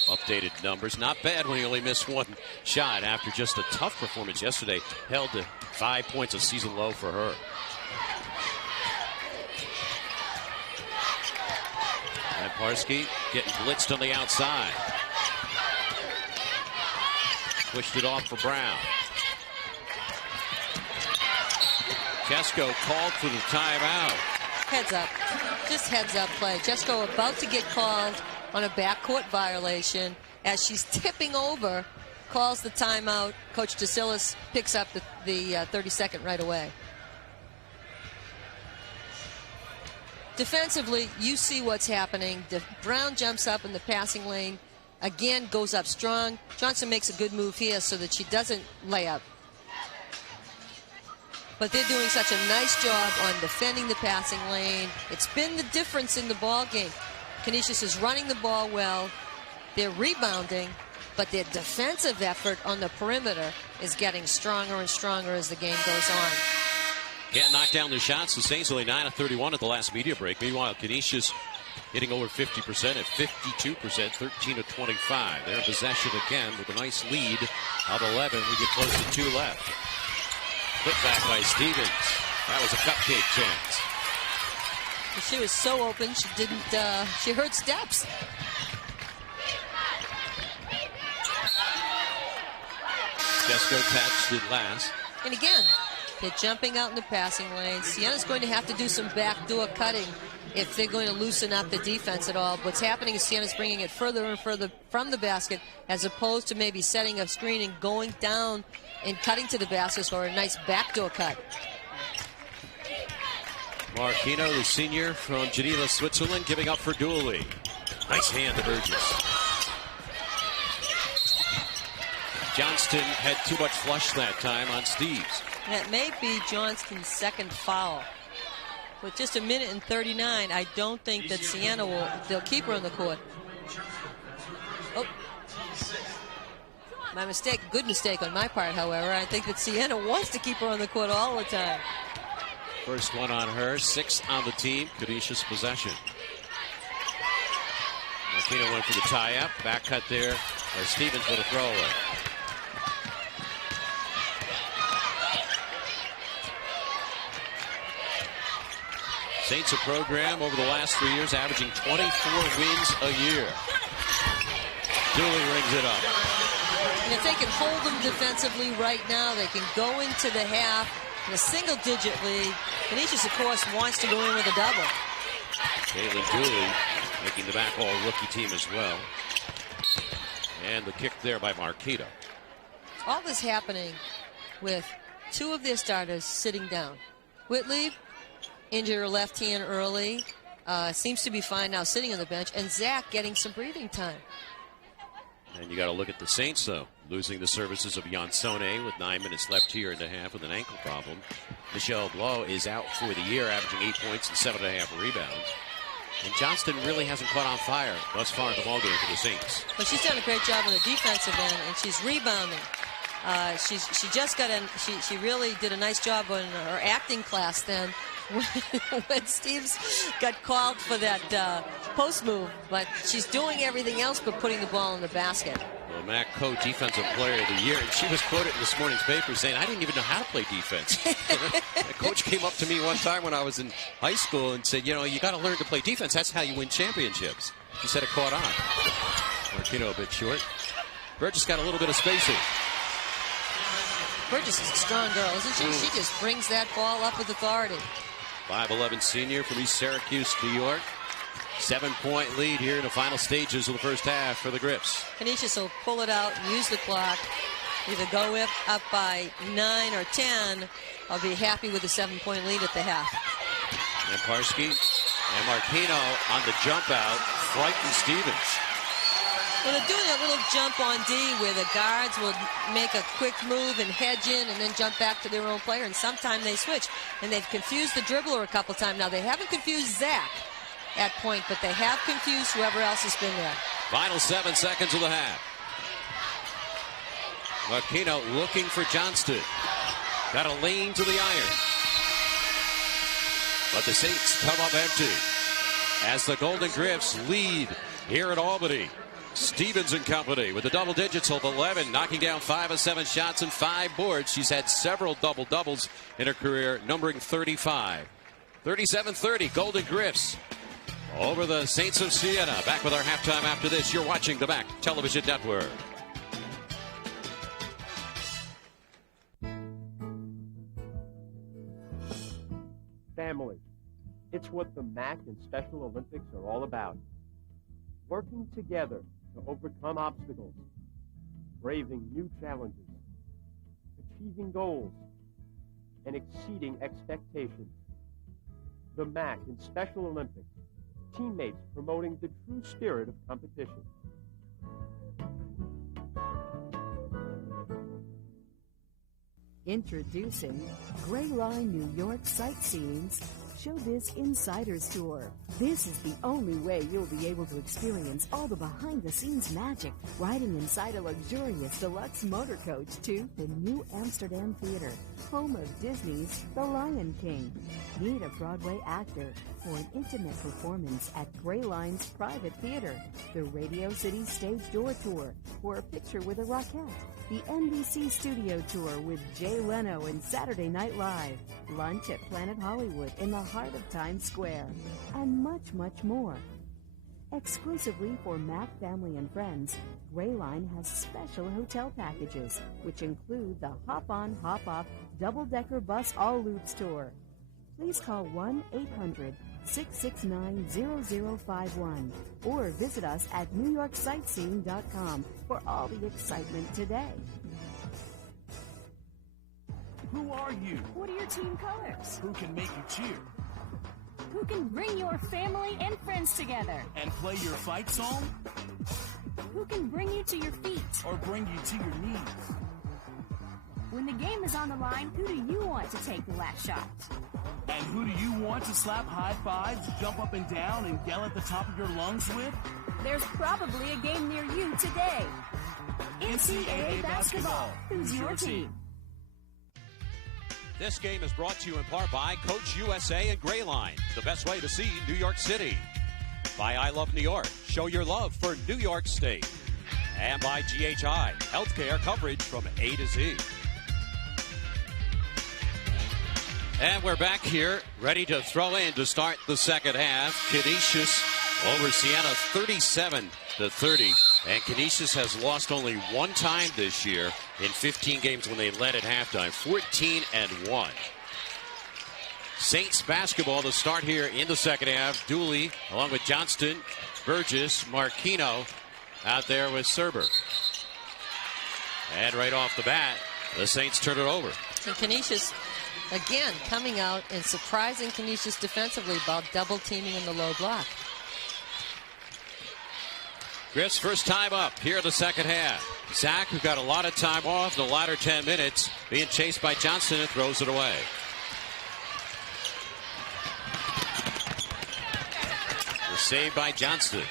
Updated numbers. Not bad when you only missed one shot after just a tough performance yesterday. Held to 5 points, a season low for her. And Parsky getting blitzed on the outside. Pushed it off for Brown. Chesko called for the timeout. Heads up. Just heads up play. Chesko about to get called on a backcourt violation as she's tipping over, calls the timeout. Coach DeSillis picks up the 30-second right away. Defensively, you see what's happening. Brown jumps up in the passing lane, again goes up strong. Johnson makes a good move here so that she doesn't lay up. But they're doing such a nice job on defending the passing lane. It's been the difference in the ball game. Canisius is running the ball well. They're rebounding, but their defensive effort on the perimeter is getting stronger and stronger as the game goes on. Can't knock down the shots. The Saints only 9 of 31 at the last media break. Meanwhile, Canisius hitting over 50% at 52%, 13 of 25. They're in possession again with a nice lead of 11. We get close to 2 left. Put back by Stevens. That was a cupcake chance. She was so open, she didn't, she heard steps. Chesko catched it last. And again, they're jumping out in the passing lane. Siena's going to have to do some backdoor cutting if they're going to loosen up the defense at all. What's happening is Siena's bringing it further and further from the basket as opposed to maybe setting a screen and going down and cutting to the basket for a nice backdoor cut. Marquino, the senior from Geneva, Switzerland, giving up for Dooley. Nice hand to Burgess. Johnston had too much flush that time on Steves. That may be Johnston's second foul. With just a minute and 39, I don't think that Siena they'll keep her on the court. Oh. My mistake, good mistake on my part, however. I think that Siena wants to keep her on the court all the time. First one on her, 6 on the team. Canisius possession. Marquino went for the tie-up. Back cut there by Stevens with a throwaway. Saints a program over the last 3 years averaging 24 wins a year. Dooley rings it up. And if they can hold them defensively right now, they can go into the half in a single-digit lead. Canisius, of course, wants to go in with a double. Caitlin Dooley making the back-all rookie team as well. And the kick there by Marquino. All this happening with 2 of their starters sitting down. Whitley injured her left hand early. Seems to be fine now sitting on the bench. And Zach getting some breathing time. And you got to look at the Saints, though. Losing the services of Jansone with 9 minutes left here in the half with an ankle problem. Michelle Blow is out for the year, averaging 8 points and 7.5 rebounds. And Johnston really hasn't caught on fire thus far in the ballgame for the Saints. But she's done a great job on the defensive end, and she's rebounding. She just got in. She really did a nice job on her acting class then when Steves got called for that post move. But she's doing everything else but putting the ball in the basket. Well, MAAC co-defensive player of the year, and she was quoted in this morning's paper saying, "I didn't even know how to play defense." A coach came up to me one time when I was in high school and said, "You know, you got to learn to play defense. That's how you win championships." She said it caught on. Marquino a bit short. Burgess got a little bit of spacing. Burgess is a strong girl, isn't she? She just brings that ball up with authority. 5'11" senior from East Syracuse, New York. 7-point lead here in the final stages of the first half for the Griffs. Canisius will pull it out and use the clock. Either go up by 9 or 10. I'll be happy with a 7-point lead at the half. And Parsky and Marquino on the jump out frighten Stevens. Well, they're doing a little jump on D where the guards will make a quick move and hedge in and then jump back to their own player, and sometimes they switch. And they've confused the dribbler a couple times. Now, they haven't confused Zach at point, but they have confused whoever else has been there. Final 7 seconds of the half. Marquino looking for Johnston. Got a lane to the iron. But the Saints come up empty as the Golden Griffs lead here at Albany. Stevens and company with the double digits of 11, knocking down 5 of 7 shots and 5 boards. She's had several double-doubles in her career, numbering 35. 37-30, Golden Griffs over the Saints of Siena. Back with our halftime after this. You're watching the MAAC Television Network. Family. It's what the MAAC and Special Olympics are all about. Working together to overcome obstacles, braving new challenges, achieving goals, and exceeding expectations. The MAAC and Special Olympics, teammates promoting the true spirit of competition. Introducing Gray Line New York Sightseeing's Showbiz Insiders Tour. This is the only way you'll be able to experience all the behind-the-scenes magic riding inside a luxurious deluxe motor coach to the New Amsterdam Theater, home of Disney's The Lion King. Meet a Broadway actor for an intimate performance at Gray Line's private theater, the Radio City Stage Door Tour for a picture with a Rockette, the NBC Studio Tour with Jay Leno and Saturday Night Live, lunch at Planet Hollywood in the heart of Times Square, and much, much more. Exclusively for MAAC family and friends, Gray Line has special hotel packages, which include the Hop-On, Hop-Off double-decker bus all loops tour. Please call 1-800-669-0051 or visit us at NewYorkSightseeing.com for all the excitement today. Who are you? What are your team colors? Who can make you cheer? Who can bring your family and friends together? And play your fight song? Who can bring you to your feet? Or bring you to your knees? When the game is on the line, who do you want to take the last shot? And who do you want to slap high fives, jump up and down, and yell at the top of your lungs with? There's probably a game near you today. NCAA basketball. Who's your team? This game is brought to you in part by Coach USA and Gray Line, the best way to see New York City. By I Love New York, show your love for New York State. And by GHI, healthcare coverage from A to Z. And we're back here, ready to throw in to start the second half. Canisius over Siena 37-30. And Canisius has lost only one time this year in 15 games when they led at halftime, 14-1. Saints basketball to start here in the second half. Dooley, along with Johnston, Burgess, Marquino out there with Serber. And right off the bat, the Saints turn it over. And Canisius, again, coming out and surprising Canisius defensively about double teaming in the low block. Griff's first time up here in the second half. Zach, who got a lot of time off in the latter 10 minutes, being chased by Johnson and throws it away. The save by Johnston.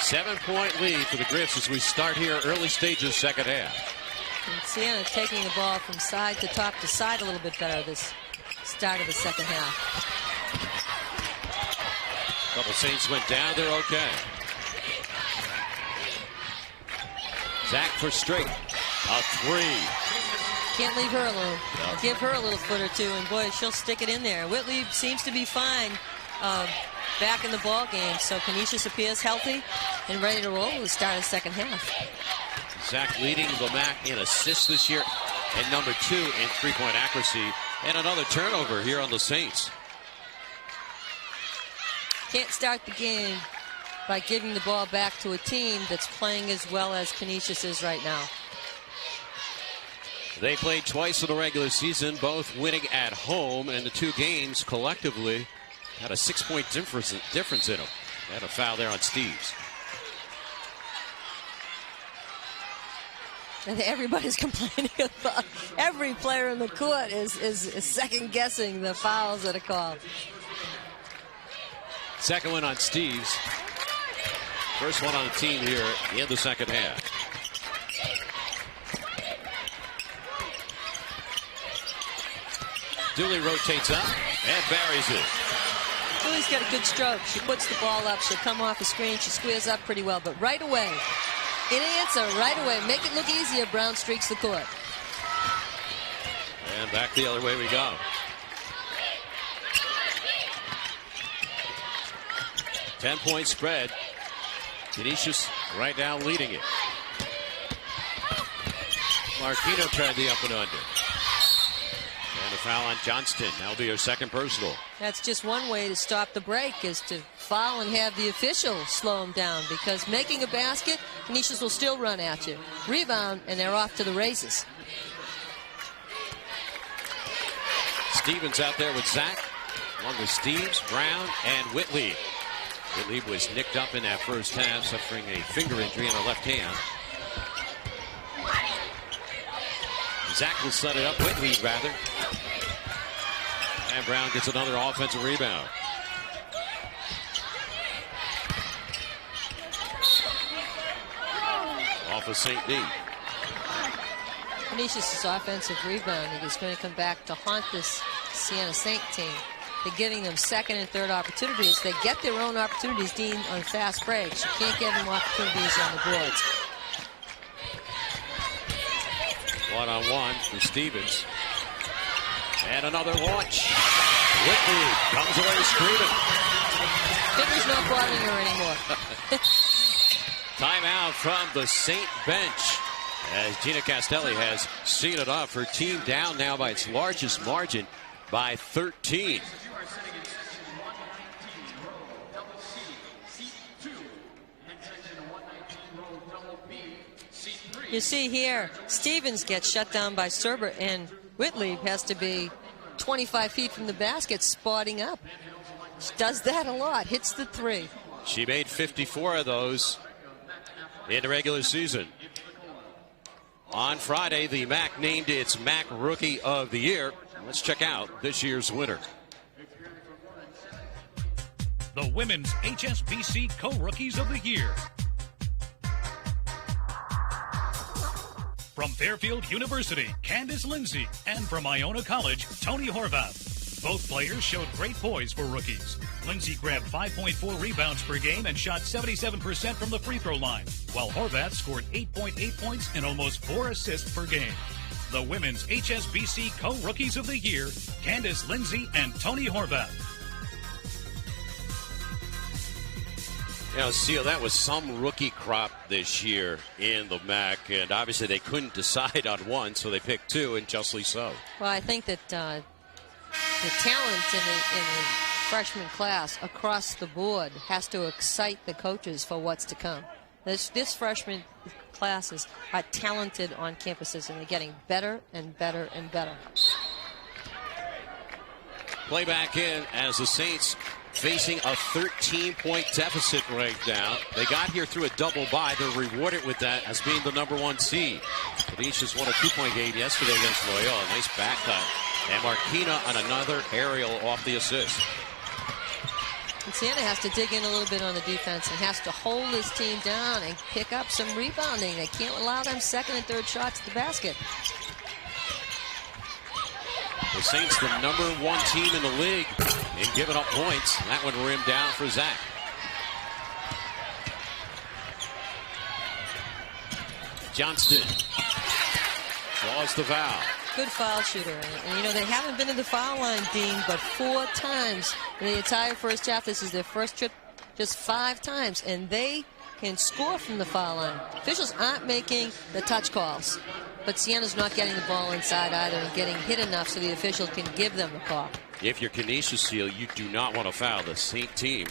7-point lead for the Griffs as we start here early stages second half. And Siena taking the ball from side to top to side a little bit better this start of the second half. Couple Saints went down, they're okay. Zach for straight. A three. Can't leave her alone. No. Give her a little foot or two, and boy, she'll stick it in there. Whitley seems to be fine back in the ball game, so Canisius appears healthy and ready to roll at the start of the second half. Zach leading the MAAC in assists this year and number 2 in three-point accuracy, and another turnover here on the Saints. Can't start the game by giving the ball back to a team that's playing as well as Canisius is right now. They played twice in the regular season, both winning at home, and the two games collectively had a 6-point difference in them. They had a foul there on Steves. And everybody's complaining about every player in the court is second guessing the fouls that are called. Second one on Steves. First one on the team here in the second half. Dooley rotates up and buries it. Dooley's got a good stroke. She puts the ball up. She'll come off the screen. She squares up pretty well. But right away, in answer, right away, make it look easier, Brown streaks the court. And back the other way we go. 10-point spread. Canisius right now leading it. Marquino tried the up and under. And a foul on Johnston. That'll be her second personal. That's just one way to stop the break, is to foul and have the official slow them down, because making a basket, Canisius will still run at you. Rebound, and they're off to the races. Stevens out there with Zach, along with Steves, Brown, and Whitley. Whitley was nicked up in that first half, suffering a finger injury in her left hand. Zach will set it up, Whitley rather. And Brown gets another offensive rebound. Off of St. D. Canisius' offensive rebounding is going to come back to haunt this Siena St. team. They're giving them second and third opportunities. They get their own opportunities, Dean, on fast breaks. You can't give them opportunities on the boards. One-on-one for Stevens. And another launch. Whitley comes away screaming. Finger's not bothering her anymore. Timeout from the St. bench, as Gina Castelli has seen it off. Her team down now by its largest margin by 13. You see here, Stevens gets shut down by Serber, and Whitley has to be 25 feet from the basket, spotting up. She does that a lot, hits the three. She made 54 of those in the regular season. On Friday, the MAAC named its MAAC Rookie of the Year. Let's check out this year's winner. The Women's HSBC Co-Rookies of the Year. From Fairfield University, Candace Lindsay, and from Iona College, Tony Horvath. Both players showed great poise for rookies. Lindsay grabbed 5.4 rebounds per game and shot 77% from the free throw line, while Horvath scored 8.8 points and almost 4 assists per game. The Women's HSBC Co-Rookies of the Year, Candace Lindsay and Tony Horvath. Yeah, see, that was some rookie crop this year in the MAAC, and obviously they couldn't decide on one, so they picked two, and justly so. Well, I think that the talent in the freshman class across the board has to excite the coaches for what's to come. This freshman classes are talented on campuses, and they're getting better and better and better. Play back in as the Saints facing a 13-point deficit right now. They got here through a double bye. They're rewarded with that as being the #1 seed. Canisius won a 2-point game yesterday against Loyola. Nice back cut. And Marquina on another aerial off the assist. And Siena has to dig in a little bit on the defense and has to hold his team down and pick up some rebounding. They can't allow them second and third shots at the basket. The Saints, the #1 team in the league in giving up points. And that one rimmed down for Zach. Johnston draws the foul. Good foul shooter. And, you know, they haven't been to the foul line, Dean, but 4 times in the entire first half. This is their first trip, just 5 times. And they can score from the foul line. Officials aren't making the touch calls. But Siena's not getting the ball inside either and getting hit enough so the official can give them a call. If you're Canisius, Seal, you do not want to foul the St. team,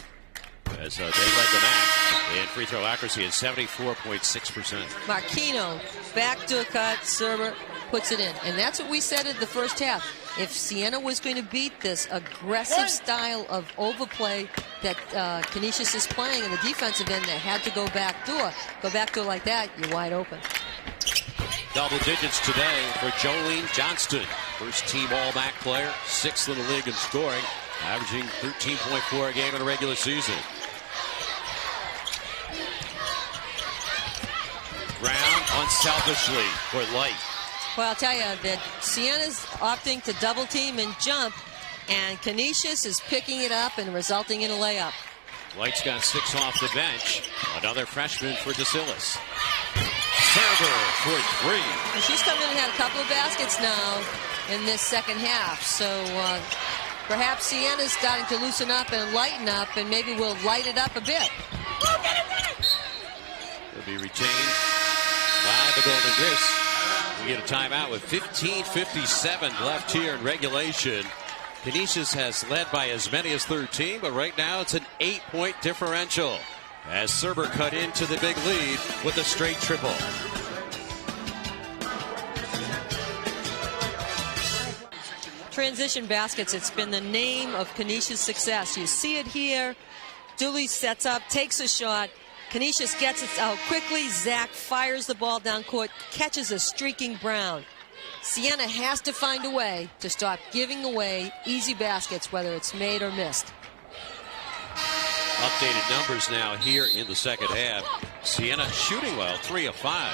as they led the MAAC in free throw accuracy at 74.6%. Marquino, backdoor cut, Serber puts it in. And that's what we said in the first half. If Siena was going to beat this aggressive style of overplay that Canisius is playing in the defensive end, they had to go backdoor. Go backdoor like that, you're wide open. Double digits today for Jolene Johnston. First team All-MAAC player, 6th in the league in scoring, averaging 13.4 a game in a regular season. Brown unselfishly for Light. Well, I'll tell you that Siena's opting to double team and jump, and Canisius is picking it up and resulting in a layup. Light's got 6 off the bench. Another freshman for DeSillis. Server for 3. And she's come in and had a couple of baskets now in this second half. So perhaps Siena's starting to loosen up and lighten up, and maybe we'll light it up a bit. Will be retained by the Golden Gifts. We get a timeout with 15:57 left here in regulation. Canisius has led by as many as 13, but right now it's an 8-point differential as Serber cut into the big lead with a straight triple. Transition baskets, it's been the name of Canisius' success. You see it here. Dooley sets up, takes a shot. Canisius gets it out quickly. Zach fires the ball down court, catches a streaking Brown. Siena has to find a way to stop giving away easy baskets, whether it's made or missed. Updated numbers now here in the second half. Siena shooting well, 3 of 5.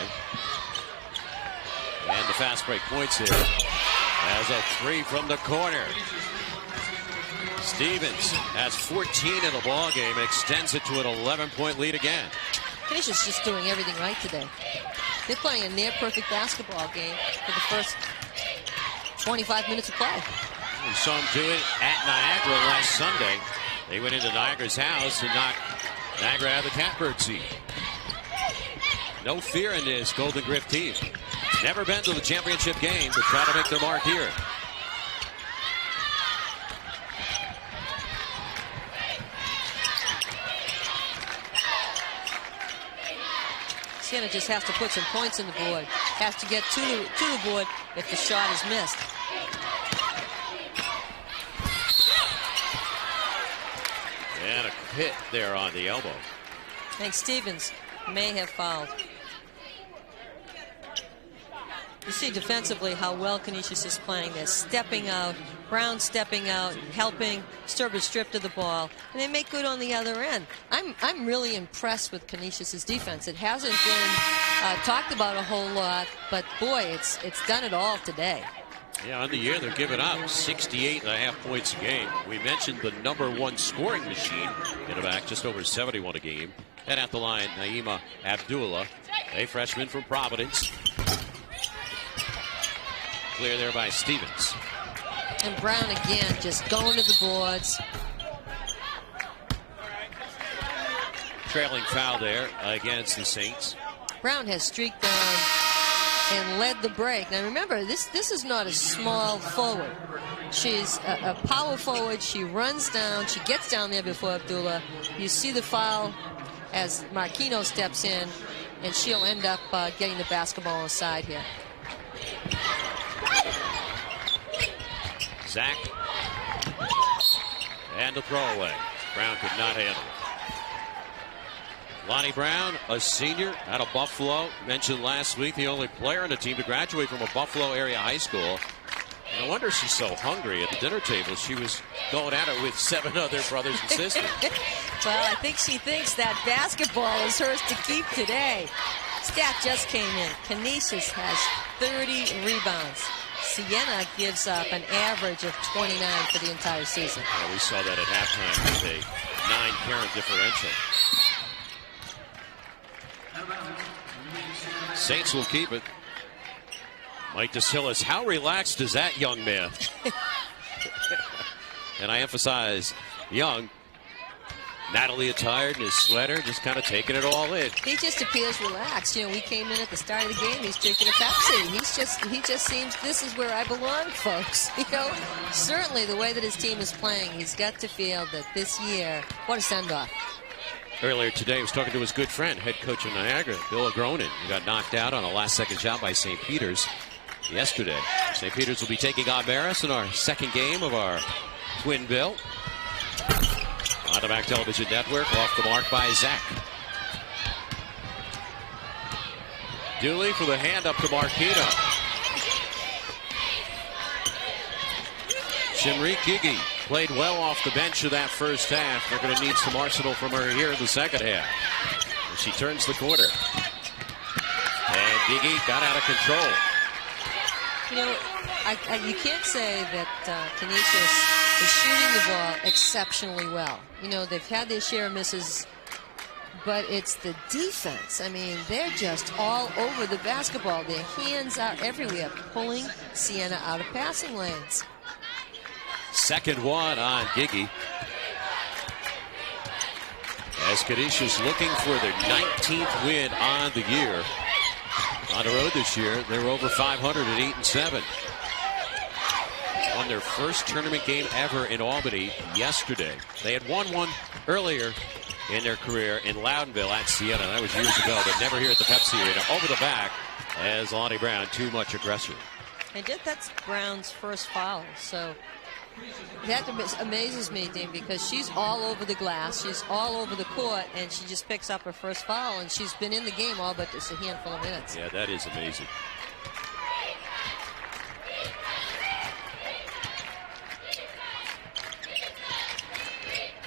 And the fast break points here as a 3 from the corner. Stevens has 14 in the ball game, extends it to an 11-point lead again. Canisius just doing everything right today. They're playing a near-perfect basketball game for the first 25 minutes of play. We saw them do it at Niagara last Sunday. They went into Niagara's house and knocked Niagara out of the catbird seat. No fear in this Golden Griff team. Never been to the championship game, but try to make their mark here. Siena just has to put some points in the board. Has to get to the board if the shot is missed. And a hit there on the elbow. I think Stevens may have fouled. You see defensively how well Canisius is playing. They're stepping out. Brown stepping out, helping. Sturber stripped of the ball, and they make good on the other end. I'm really impressed with Canisius' defense. It hasn't been talked about a whole lot, but boy, it's done it all today. Yeah, on the year they're giving up 68.5 points a game. We mentioned the #1 scoring machine in the back, just over 71 a game. And at the line, Naima Abdullah, a freshman from Providence. Clear there by Stevens. And Brown again just going to the boards. Trailing foul there against the Saints. Brown has streaked down and led the break. Now remember, this is not a small forward. She's a power forward. She runs down. She gets down there before Abdullah. You see the foul as Marquino steps in, and she'll end up getting the basketball on the side here. Zach. And a throwaway. Brown could not handle it. Lonnie Brown, a senior out of Buffalo. Mentioned last week, the only player on the team to graduate from a Buffalo area high school. No wonder she's so hungry at the dinner table. She was going at it with 7 other brothers and sisters. Well, I think she thinks that basketball is hers to keep today. Stat just came in. Canisius has 30 rebounds. Siena gives up an average of 29 for the entire season. We saw that at halftime with a 9-parent differential. Saints will keep it. Mike DeSillis, how relaxed is that young man? And I emphasize young. Natalie attired in his sweater, just kind of taking it all in. He just appears relaxed. You know, we came in at the start of the game. He's drinking a Pepsi. He just seems, this is where I belong, folks. You know, certainly the way that his team is playing, he's got to feel that this year, what a send-off. Earlier today, he was talking to his good friend, head coach of Niagara, Bill Agronin, who got knocked out on a last-second shot by St. Peter's yesterday. St. Peter's will be taking on Barris in our second game of our twin bill. On the MAAC Television Network, off the mark by Zach. Dooley for the hand up to Marquito. Shinri Gigi played well off the bench of that first half. They're going to need some arsenal from her here in the second half. As she turns the corner. And Gigi got out of control. You know, you can't say that Canisius is shooting the ball exceptionally well. You know, they've had their share of misses, but it's the defense. I mean, they're just all over the basketball. Their hands are everywhere, pulling Siena out of passing lanes. Second one on Gigi. As Canisius looking for their 19th win on the year. On the road this year, they were over 500 at 8-7. Won their first tournament game ever in Albany yesterday. They had won one earlier in their career in Loudonville at Siena. That was years ago, but never here at the Pepsi Arena. Over the back as Lonnie Brown, too much aggression. And that's Brown's first foul, so that amazes me, Dean, because she's all over the glass, she's all over the court, and she just picks up her first foul, and she's been in the game all but just a handful of minutes. Yeah, that is amazing.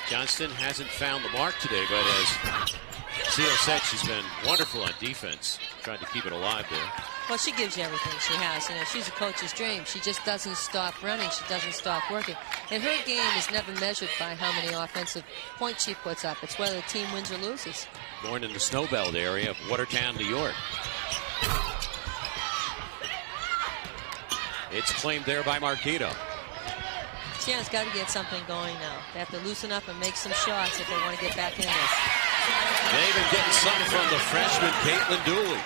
Johnston hasn't found the mark today, but as Seal said, she's been wonderful on defense, trying to keep it alive there. Well, she gives you everything she has. You know, she's a coach's dream. She just doesn't stop running. She doesn't stop working. And her game is never measured by how many offensive points she puts up. It's whether the team wins or loses. Born in the Snowbelt area of Watertown, New York. It's claimed there by Marquito. Siena's got to get something going now. They have to loosen up and make some shots if they want to get back in this. They've been getting something from the freshman, Caitlin Dooley.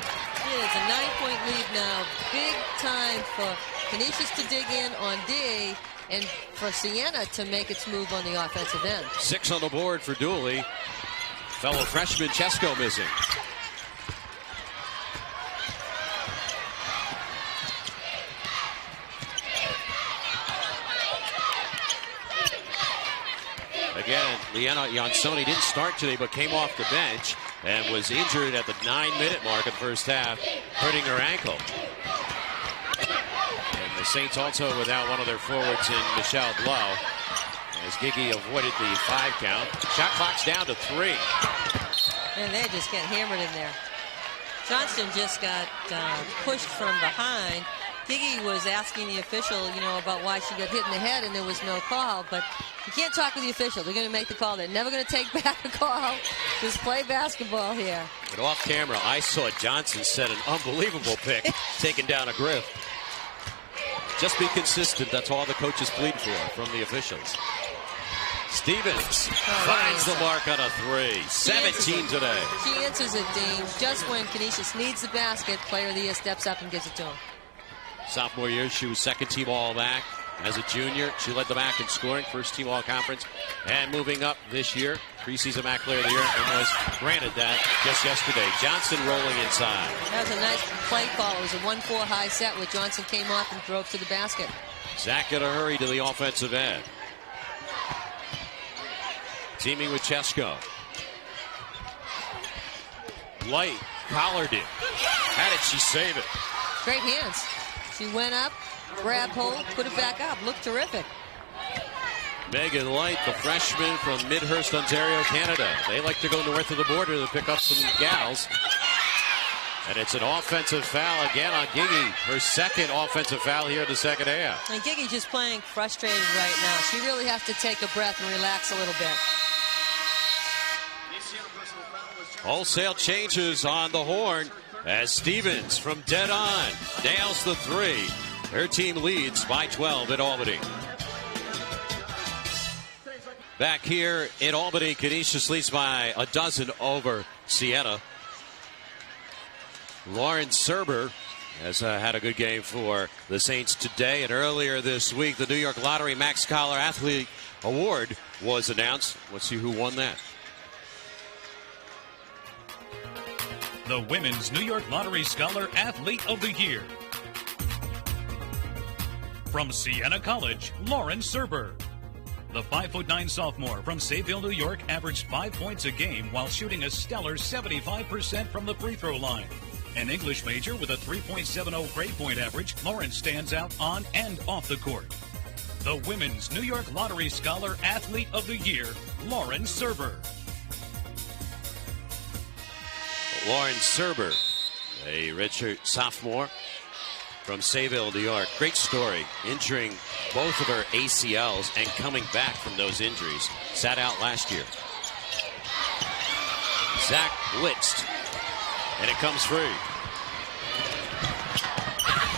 It's a 9-point lead now. Big time for Canisius to dig in on D and for Siena to make its move on the offensive end. 6 on the board for Dooley. Fellow freshman Chesko missing. Again, Liana Jansoni didn't start today, but came off the bench and was injured at the 9-minute mark of the first half, hurting her ankle. And the Saints also without one of their forwards in Michelle Blau, as Gigi avoided the 5 count. Shot clock's down to 3. And they just get hammered in there. Johnston just got pushed from behind. Gigi was asking the official, you know, about why she got hit in the head, and there was no call. But you can't talk to the official. They're going to make the call. They're never going to take back a call. Just play basketball here. But off camera, I saw Johnson set an unbelievable pick, taking down a grip. Just be consistent. That's all the coaches plead for from the officials. Stevens finds the mark on a 3. 17 today. She answers it, Dean. Just when Canisius needs the basket, player of the year steps up and gives it to him. Sophomore year, she was second-team All-MAAC. As a junior, she led the MAAC in scoring, first-team All-Conference. And moving up this year, preseason MAAC Player of the Year, and was granted that just yesterday. Johnson rolling inside. That was a nice play call. It was a 1-4 high set where Johnson came off and drove to the basket. Zach in a hurry to the offensive end. Teaming with Chesko. Light collared it. How did she save it? Great hands. She went up, grabbed hold, put it back up. Looked terrific. Megan Light, the freshman from Midhurst, Ontario, Canada. They like to go north of the border to pick up some gals. And it's an offensive foul again on Gigi. Her second offensive foul here in the second half. And Gigi just playing frustrated right now. She really has to take a breath and relax a little bit. Wholesale changes on the horn as Stevens from dead on nails the 3. Her team leads by 12 at Albany. Back here in Albany, Canisius leads by a dozen over Siena. Lauren Serber has had a good game for the Saints today. And earlier this week, the New York Lottery MAAC Scholar Athlete Award was announced. Let's see who won that. The Women's New York Lottery Scholar Athlete of the Year. From Siena College, Lauren Serber. The 5'9" sophomore from Sayville, New York averaged 5 points a game while shooting a stellar 75% from the free throw line. An English major with a 3.70 grade point average, Lauren stands out on and off the court. The Women's New York Lottery Scholar Athlete of the Year, Lauren Serber. Lauren Serber, a redshirt sophomore from Sayville, New York. Great story, injuring both of her ACLs and coming back from those injuries. Sat out last year. Zach blitzed, and it comes free.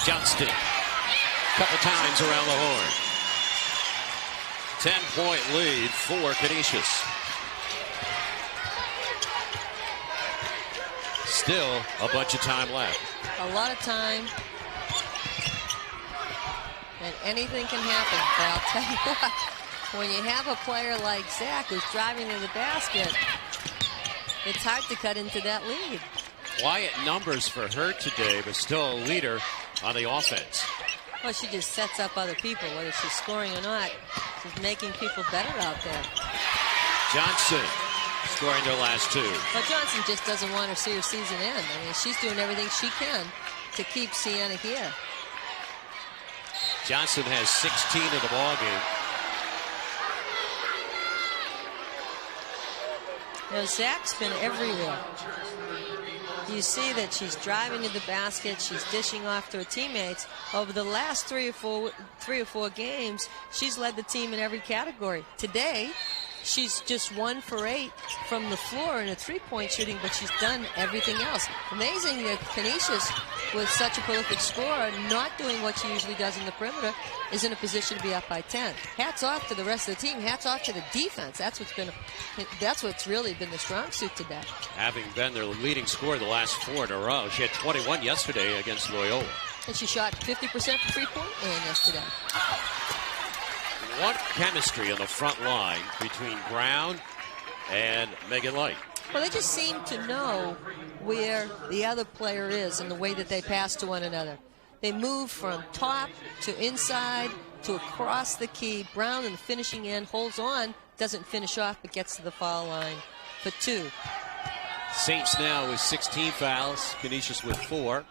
Johnston, couple times around the horn. 10-point lead for Canisius. Still a bunch of time left. A lot of time. And anything can happen. But I'll tell you what, when you have a player like Zach who's driving to the basket, it's hard to cut into that lead. Quiet numbers for her today, but still a leader on the offense. Well, she just sets up other people, whether she's scoring or not. She's making people better out there. Johnson scoring their last two. But Johnson just doesn't want to see her season end. I mean, she's doing everything she can to keep Siena here. Johnson has 16 in the ball game. Now, Zach's been everywhere. You see that she's driving to the basket. She's dishing off to her teammates. Over the last three or four games, she's led the team in every category. Today, she's just 1 for 8 from the floor in a three-point shooting, but she's done everything else. Amazing that Canisius, with such a prolific scorer, not doing what she usually does in the perimeter, is in a position to be up by 10. Hats off to the rest of the team. Hats off to the defense. That's what's really been the strong suit today. Having been their leading scorer the last 4 in a row. She had 21 yesterday against Loyola. And she shot 50% from three-point land yesterday. What chemistry on the front line between Brown and Megan Light? Well, they just seem to know where the other player is and the way that they pass to one another. They move from top to inside to across the key. Brown in the finishing end holds on, doesn't finish off, but gets to the foul line for 2. Saints now with 16 fouls. Canisius with 4.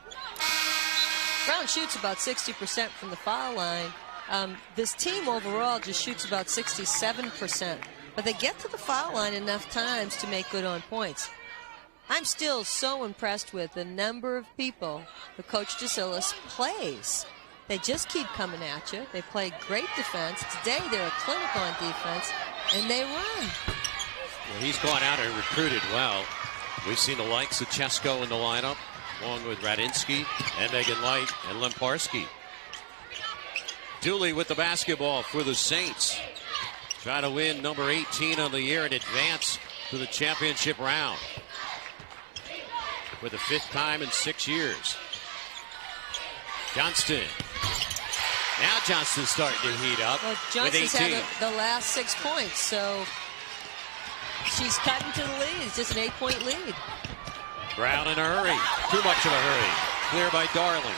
Brown shoots about 60% from the foul line. This team overall just shoots about 67%, but they get to the foul line enough times to make good on points. I'm still so impressed with the number of people the Coach DeSillis plays. They just keep coming at you. They play great defense. Today they're a clinic on defense, and they run. Well, he's gone out and recruited well. We've seen the likes of Chesko in the lineup, along with Radinsky and Megan Light and Lemparski. Dooley with the basketball for the Saints. Try to win number 18 on the year and advance to the championship round for the 5th time in 6 years. Johnston. Now Johnston's starting to heat up. Well, with 18. Johnston's had the last 6 points, so she's cutting to the lead. It's just an 8-point lead. Brown in a hurry. Too much of a hurry. Clear by Darling.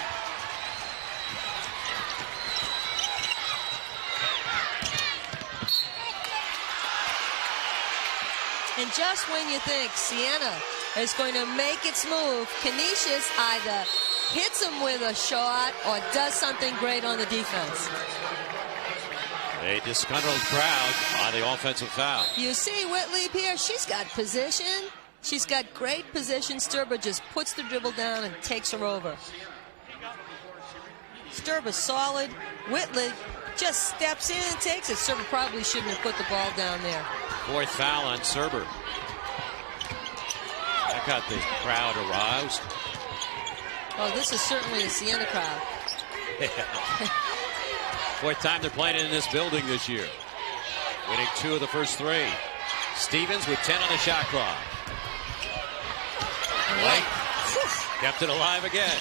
And just when you think Siena is going to make its move, Canisius either hits him with a shot or does something great on the defense. A disgruntled crowd on the offensive foul. You see Whitley here, she's got position. She's got great position. Sturber just puts the dribble down and takes her over. Sturber solid. Whitley just steps in and takes it. Sturber probably shouldn't have put the ball down there. 4th foul on Serber. That got the crowd aroused. Oh, this is certainly a Siena crowd. 4th time they're playing in this building this year. Winning 2 of the first 3. Stevens with 10 on the shot clock. Light kept it alive again.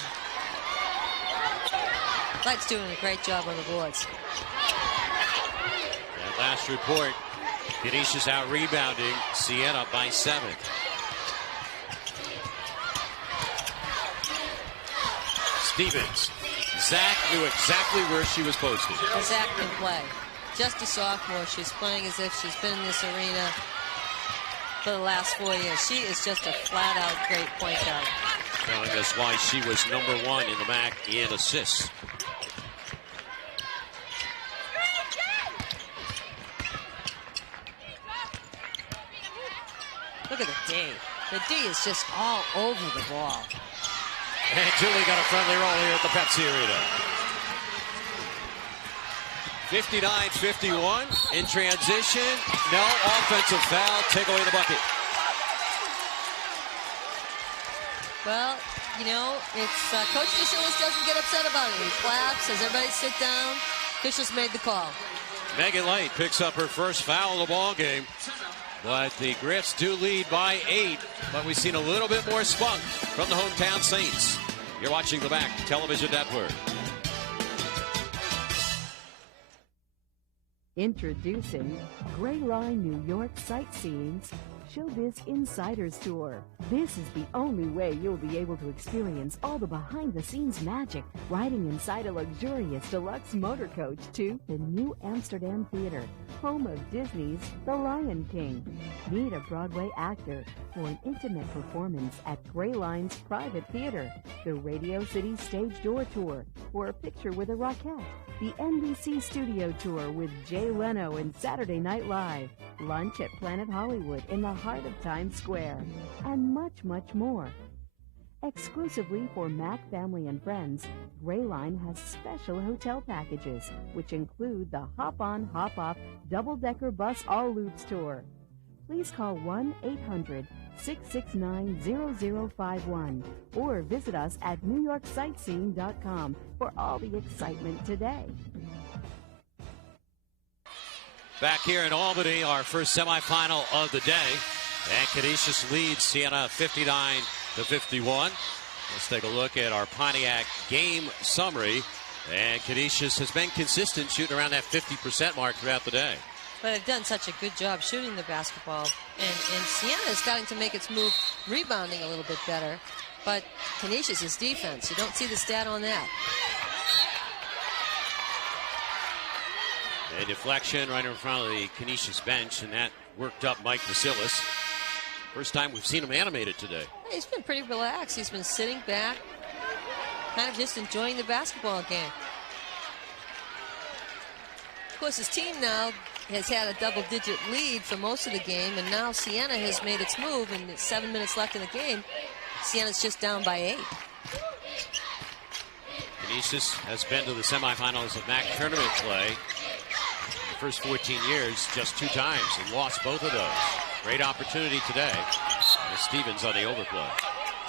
Light's doing a great job on the boards. That last report, Canisius out rebounding Siena by 7. Stevens. Zach knew exactly where she was posted. Zach can play. Just a sophomore. She's playing as if she's been in this arena for the last 4 years. She is just a flat-out great point guard. Showing us why she was number 1 in the MAAC in assists. Look at the D. The D is just all over the ball. And Julie got a friendly roll here at the Pepsi Arena. 59-51 in transition. No offensive foul. Take away the bucket. Well, you know, it's Coach DeSillas doesn't get upset about it. He claps, says everybody sit down. Officials made the call. Megan Light picks up her first foul of the ball game. But the Griffs do lead by 8. But we've seen a little bit more spunk from the hometown Saints. You're watching the MAAC Television Network. Introducing Gray Line New York Sightseeing's Showbiz Insiders Tour. This is the only way you'll be able to experience all the behind-the-scenes magic riding inside a luxurious deluxe motor coach to the New Amsterdam Theater, home of Disney's The Lion King. Meet a Broadway actor for an intimate performance at Gray Line's private theater, the Radio City Stage Door Tour for a picture with a Rockette, the NBC Studio Tour with Jay Leno and Saturday Night Live, lunch at Planet Hollywood in the heart of Times Square, and much, much more. Exclusively for MAAC family and friends, Gray Line has special hotel packages, which include the Hop-On, Hop-Off double-decker bus all loops tour. Please call 1-800-669-0051 or visit us at NewYorkSightseeing.com for all the excitement today. Back here in Albany, our first semifinal of the day. And Canisius leads Siena 59-51. Let's take a look at our Pontiac game summary. And Canisius has been consistent, shooting around that 50% mark throughout the day. But they've done such a good job shooting the basketball. And Siena is starting to make its move, rebounding a little bit better. But Canisius' defense, you don't see the stat on that. A deflection right in front of the Canisius bench, and that worked up Mike Vasilis. First time we've seen him animated today. He's been pretty relaxed. He's been sitting back, kind of just enjoying the basketball game. Of course, his team now has had a double-digit lead for most of the game, and now Siena has made its move, and 7 minutes left in the game. Siena's just down by 8. Canisius has been to the semifinals of MAAC tournament play. In the first 14 years, just 2 times, and lost both of those. Great opportunity today. Stevens on the overplay.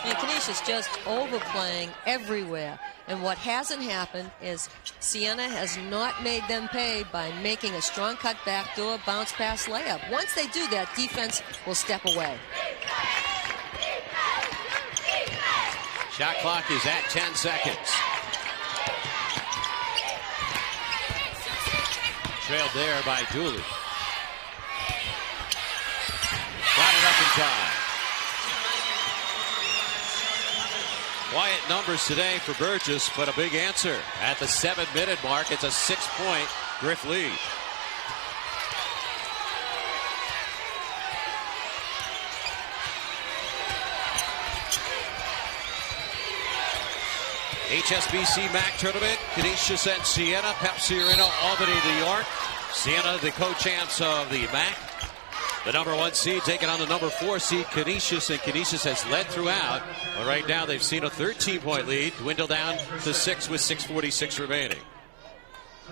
And Canisius just overplaying everywhere. And what hasn't happened is Siena has not made them pay by making a strong cut backdoor bounce pass layup. Once they do that, defense will step away. Shot clock is at 10 seconds. Trailed there by Dooley. Got it up in time. Quiet numbers today for Burgess, but a big answer. At the 7-minute mark, it's a 6-point Griff lead. HSBC MAAC tournament, Canisius and Siena, Pepsi Arena, Albany, New York. Siena, the co-champs of the MAAC. The number 1 seed taking on the number 4 seed, Canisius, and Canisius has led throughout. But right now they've seen a 13-point lead dwindle down to 6 with 6:46 remaining.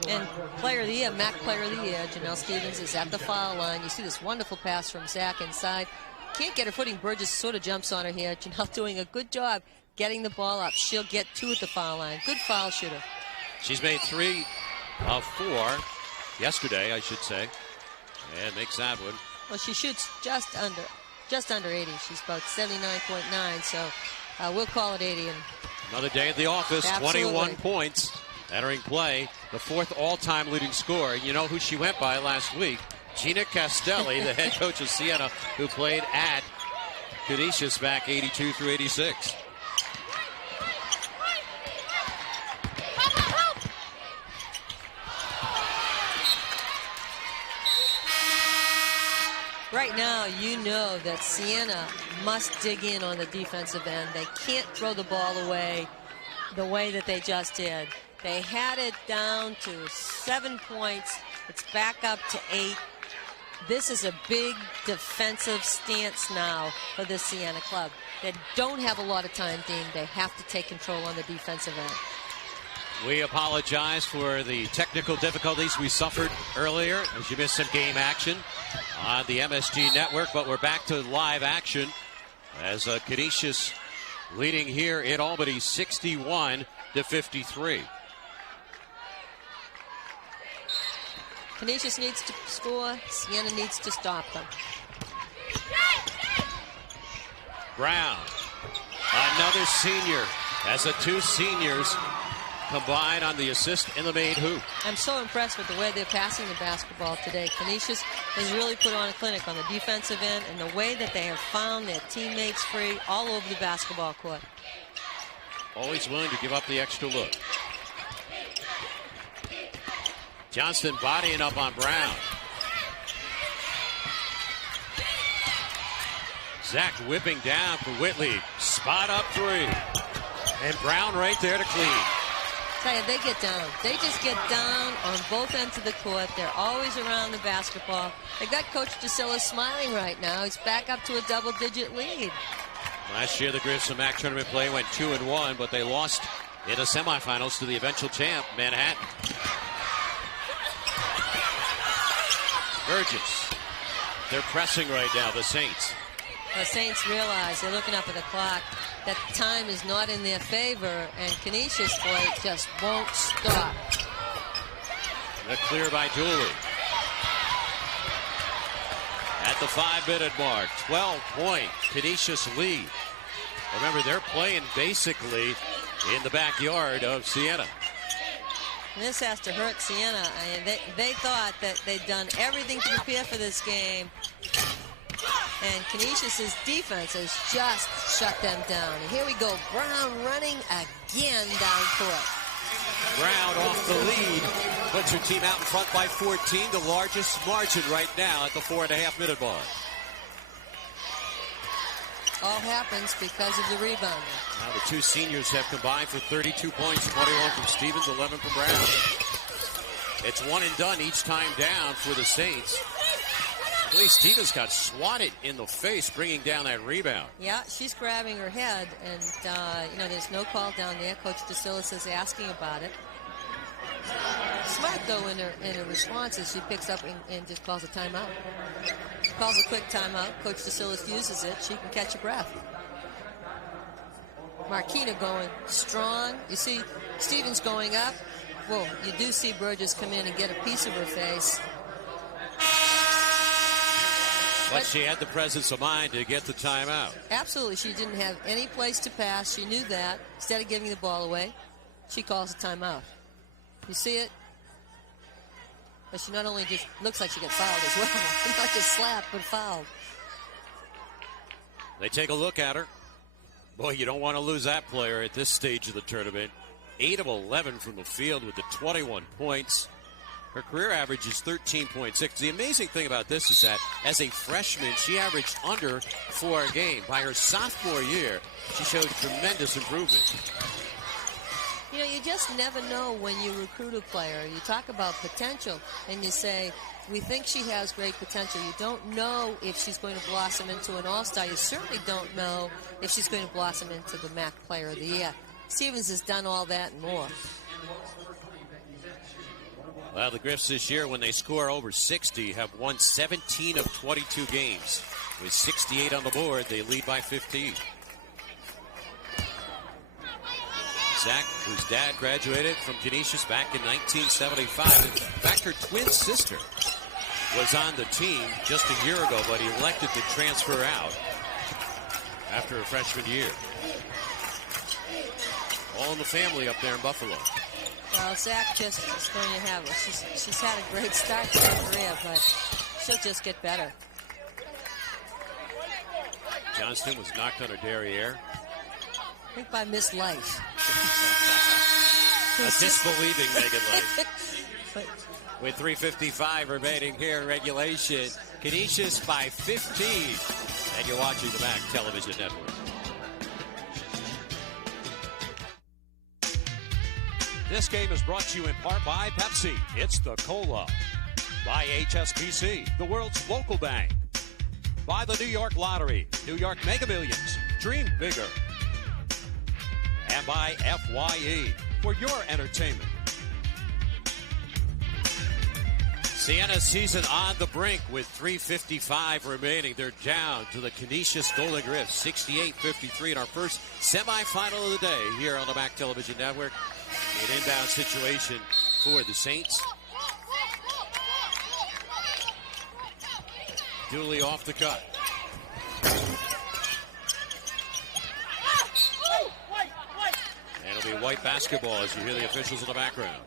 And player of the year, MAAC player of the year, Janelle Stevens is at the foul line. You see this wonderful pass from Zach inside. Can't get her footing. Burgess sort of jumps on her here. Janelle doing a good job getting the ball up. She'll get 2 at the foul line. Good foul shooter. She's made 3 of 4 yesterday, I should say, and makes that one. Well, she shoots just under 80. She's about 79.9, so we'll call it 80. And another day at the office. absolutely. 21 points entering play. The 4th all-time leading scorer. You know who she went by last week? Gina Castelli, the head coach of Siena, who played at Canisius back 82 through 86. Right now, you know that Siena must dig in on the defensive end. They can't throw the ball away the way that they just did. They had it down to 7 points. It's back up to 8. This is a big defensive stance now for the Siena club. They don't have a lot of time, Dean. They have to take control on the defensive end. We apologize for the technical difficulties we suffered earlier as you missed some game action on the MSG network, but we're back to live action as Canisius leading here in Albany 61-53. Canisius needs to score. Siena needs to stop them. Brown, another senior, as the two seniors combine on the assist in the main hoop. I'm so impressed with the way they're passing the basketball today. Canisius has really put on a clinic on the defensive end and the way that they have found their teammates free all over the basketball court. Always willing to give up the extra look. Johnston bodying up on Brown. Zach whipping down for Whitley. Spot up three. And Brown right there to clean. Tell you, they get down. They just get down on both ends of the court. They're always around the basketball. They got Coach DeSilla smiling right now. He's back up to a double-digit lead. Last year, the Griffs MAAC tournament play went 2-1, but they lost in the semifinals to the eventual champ, Manhattan. Burgess. They're pressing right now, the Saints. The Saints realize, they're looking up at the clock, that time is not in their favor, and Canisius, boy, just won't stop. They're clear by Dooley. At the 5-minute mark, 12-point Canisius lead. Remember, they're playing basically in the backyard of Siena. And this has to hurt Siena. I mean, they thought that they'd done everything to prepare for this game. And Canisius' defense has just shut them down. And here we go. Brown running again down court. Brown off the lead. Puts her team out in front by 14. The largest margin right now at the 4.5-minute mark. All happens because of the rebounding. Now the two seniors have combined for 32 points. 21 from Stevens, 11 from Brown. It's one and done each time down for the Saints. Lee Stevens got swatted in the face, bringing down that rebound. Yeah, she's grabbing her head, and, there's no call down there. Coach DeSillis is asking about it. Smart, though, in her responses, she picks up and just calls a timeout. Calls a quick timeout. Coach DeSillis uses it. She can catch a breath. Marquina going strong. You see Stevens going up. Well, you do see Burgess come in and get a piece of her face. But she had the presence of mind to get the timeout. Absolutely. She didn't have any place to pass. She knew that. Instead of giving the ball away, she calls a timeout. You see it? But she not only just looks like she got fouled as well. Not just slapped, but fouled. They take a look at her. Boy, you don't want to lose that player at this stage of the tournament. 8 of 11 from the field with the 21 points. Her career average is 13.6. The amazing thing about this is that as a freshman, she averaged under 4 a game. By her sophomore year, she showed tremendous improvement. You know, you just never know when you recruit a player. You talk about potential, and you say, we think she has great potential. You don't know if she's going to blossom into an all-star. You certainly don't know if she's going to blossom into the MAAC Player of the Year. Stevens has done all that and more. Well, the Griffs this year, when they score over 60, have won 17 of 22 games. With 68 on the board, they lead by 15. Zach, whose dad graduated from Canisius back in 1975. In fact, her twin sister was on the team just a year ago, but he elected to transfer out after her freshman year. All in the family up there in Buffalo. Well, Zach just is going to have it. She's had a great start to her career, but she'll just get better. Johnston was knocked on her derriere. I think by Miss Life. A disbelieving Megan Life. With 3:55 remaining here in regulation, Canisius by 15. And you're watching the MAAC Television Network. This game is brought to you in part by Pepsi. It's the Cola. By HSBC, the world's local bank. By the New York Lottery, New York Mega Millions. Dream bigger. And by FYE, for your entertainment. Siena's season on the brink with 3:55 remaining. They're down to the Canisius Golden Griffs, 68-53 in our first semifinal of the day here on the MAAC Television Network. An inbound situation for the Saints. Dooley off the cut. And it'll be white basketball as you hear the officials in the background.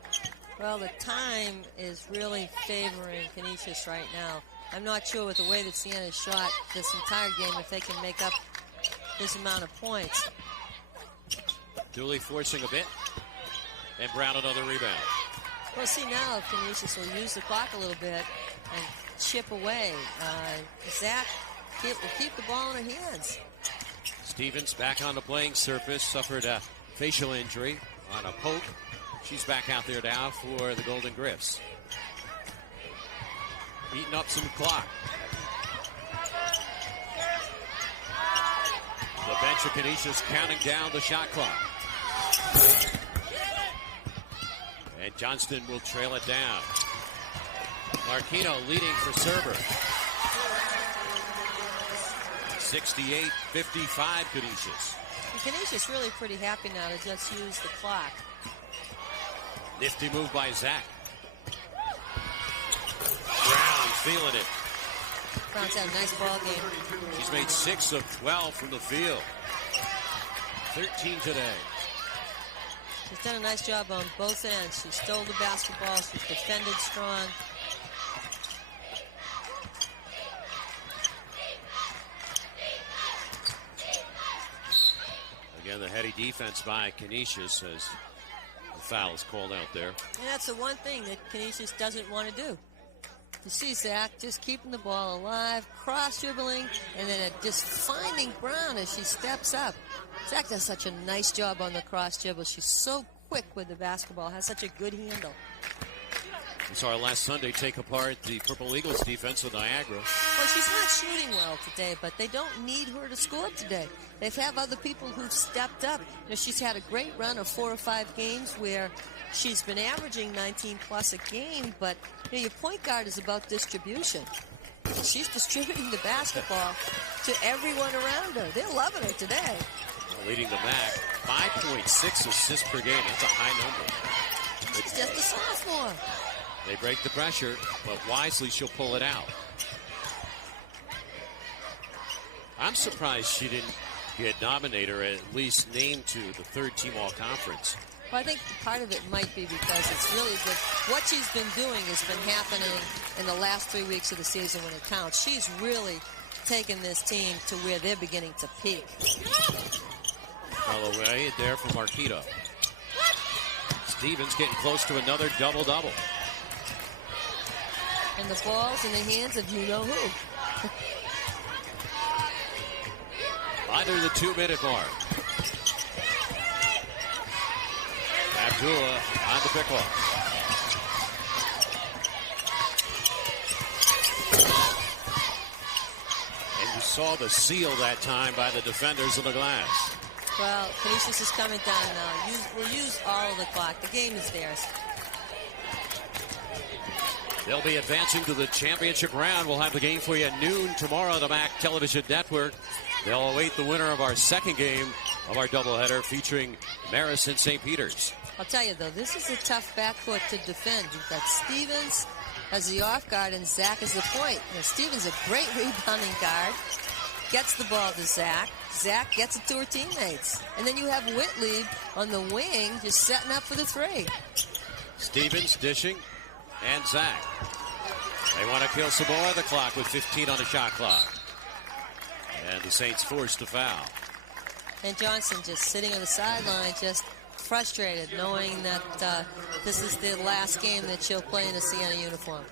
Well, the time is really favoring Canisius right now. I'm not sure with the way that Siena shot this entire game if they can make up this amount of points. Dooley forcing a bit. And Brown another rebound. We'll see now if Canisius will use the clock a little bit and chip away. Zach will keep the ball in her hands. Stevens back on the playing surface, suffered a facial injury on a poke. She's back out there now for the Golden Griffs. Beating up some clock. The bench of Canisius counting down the shot clock. And Johnston will trail it down. Marquino leading for server. 68-55 Canisius. Canisius really pretty happy now to just use the clock. Nifty move by Zach. Brown feeling it. Brown's had a nice ball game. She's made 6 of 12 from the field. 13 today. She's done a nice job on both ends. She stole the basketball. She's defended strong. Again, the heady defense by Canisius as the foul is called out there. And that's the one thing that Canisius doesn't want to do. You see Zach just keeping the ball alive, cross-dribbling, and then just finding Brown as she steps up. Zach does such a nice job on the cross-dribble. She's so quick with the basketball, has such a good handle. We saw her last Sunday take apart the Purple Eagles defense with Niagara. Well, she's not shooting well today, but they don't need her to score today. They have other people who've stepped up. You know, she's had a great run of 4 or 5 games where she's been averaging 19 plus a game, but you know, your point guard is about distribution. She's distributing the basketball to everyone around her. They're loving her today. Leading the MAAC, 5.6 assists per game. That's a high number. She's just a sophomore. They break the pressure, but wisely she'll pull it out. I'm surprised she didn't get nominated or at least named to the third team all-conference. Well, I think part of it might be because it's really good. What she's been doing has been happening in the last 3 weeks of the season when it counts. She's really taken this team to where they're beginning to peak. Away there for Marquita. Stevens getting close to another double-double. And the ball's in the hands of you-know-who. Under the 2-minute mark. Abdullah on the pickoff. And you saw the seal that time by the defenders of the glass. Well, Canisius is coming down now. We'll use all of the clock. The game is theirs. They'll be advancing to the championship round. We'll have the game for you at noon tomorrow on the MAAC Television Network. They'll await the winner of our second game of our doubleheader featuring Marist and St. Peter's. I'll tell you, though, this is a tough backcourt to defend. You've got Stevens as the off guard and Zach as the point. You know, Stevens a great rebounding guard. Gets the ball to Zach. Zach gets it to her teammates. And then you have Whitley on the wing just setting up for the three. Stevens dishing. And Zach. They want to kill some more of the clock with 15 on the shot clock. And the Saints forced to foul. And Johnson just sitting on the sideline, just frustrated, knowing that this is the last game that she'll play in a Siena uniform.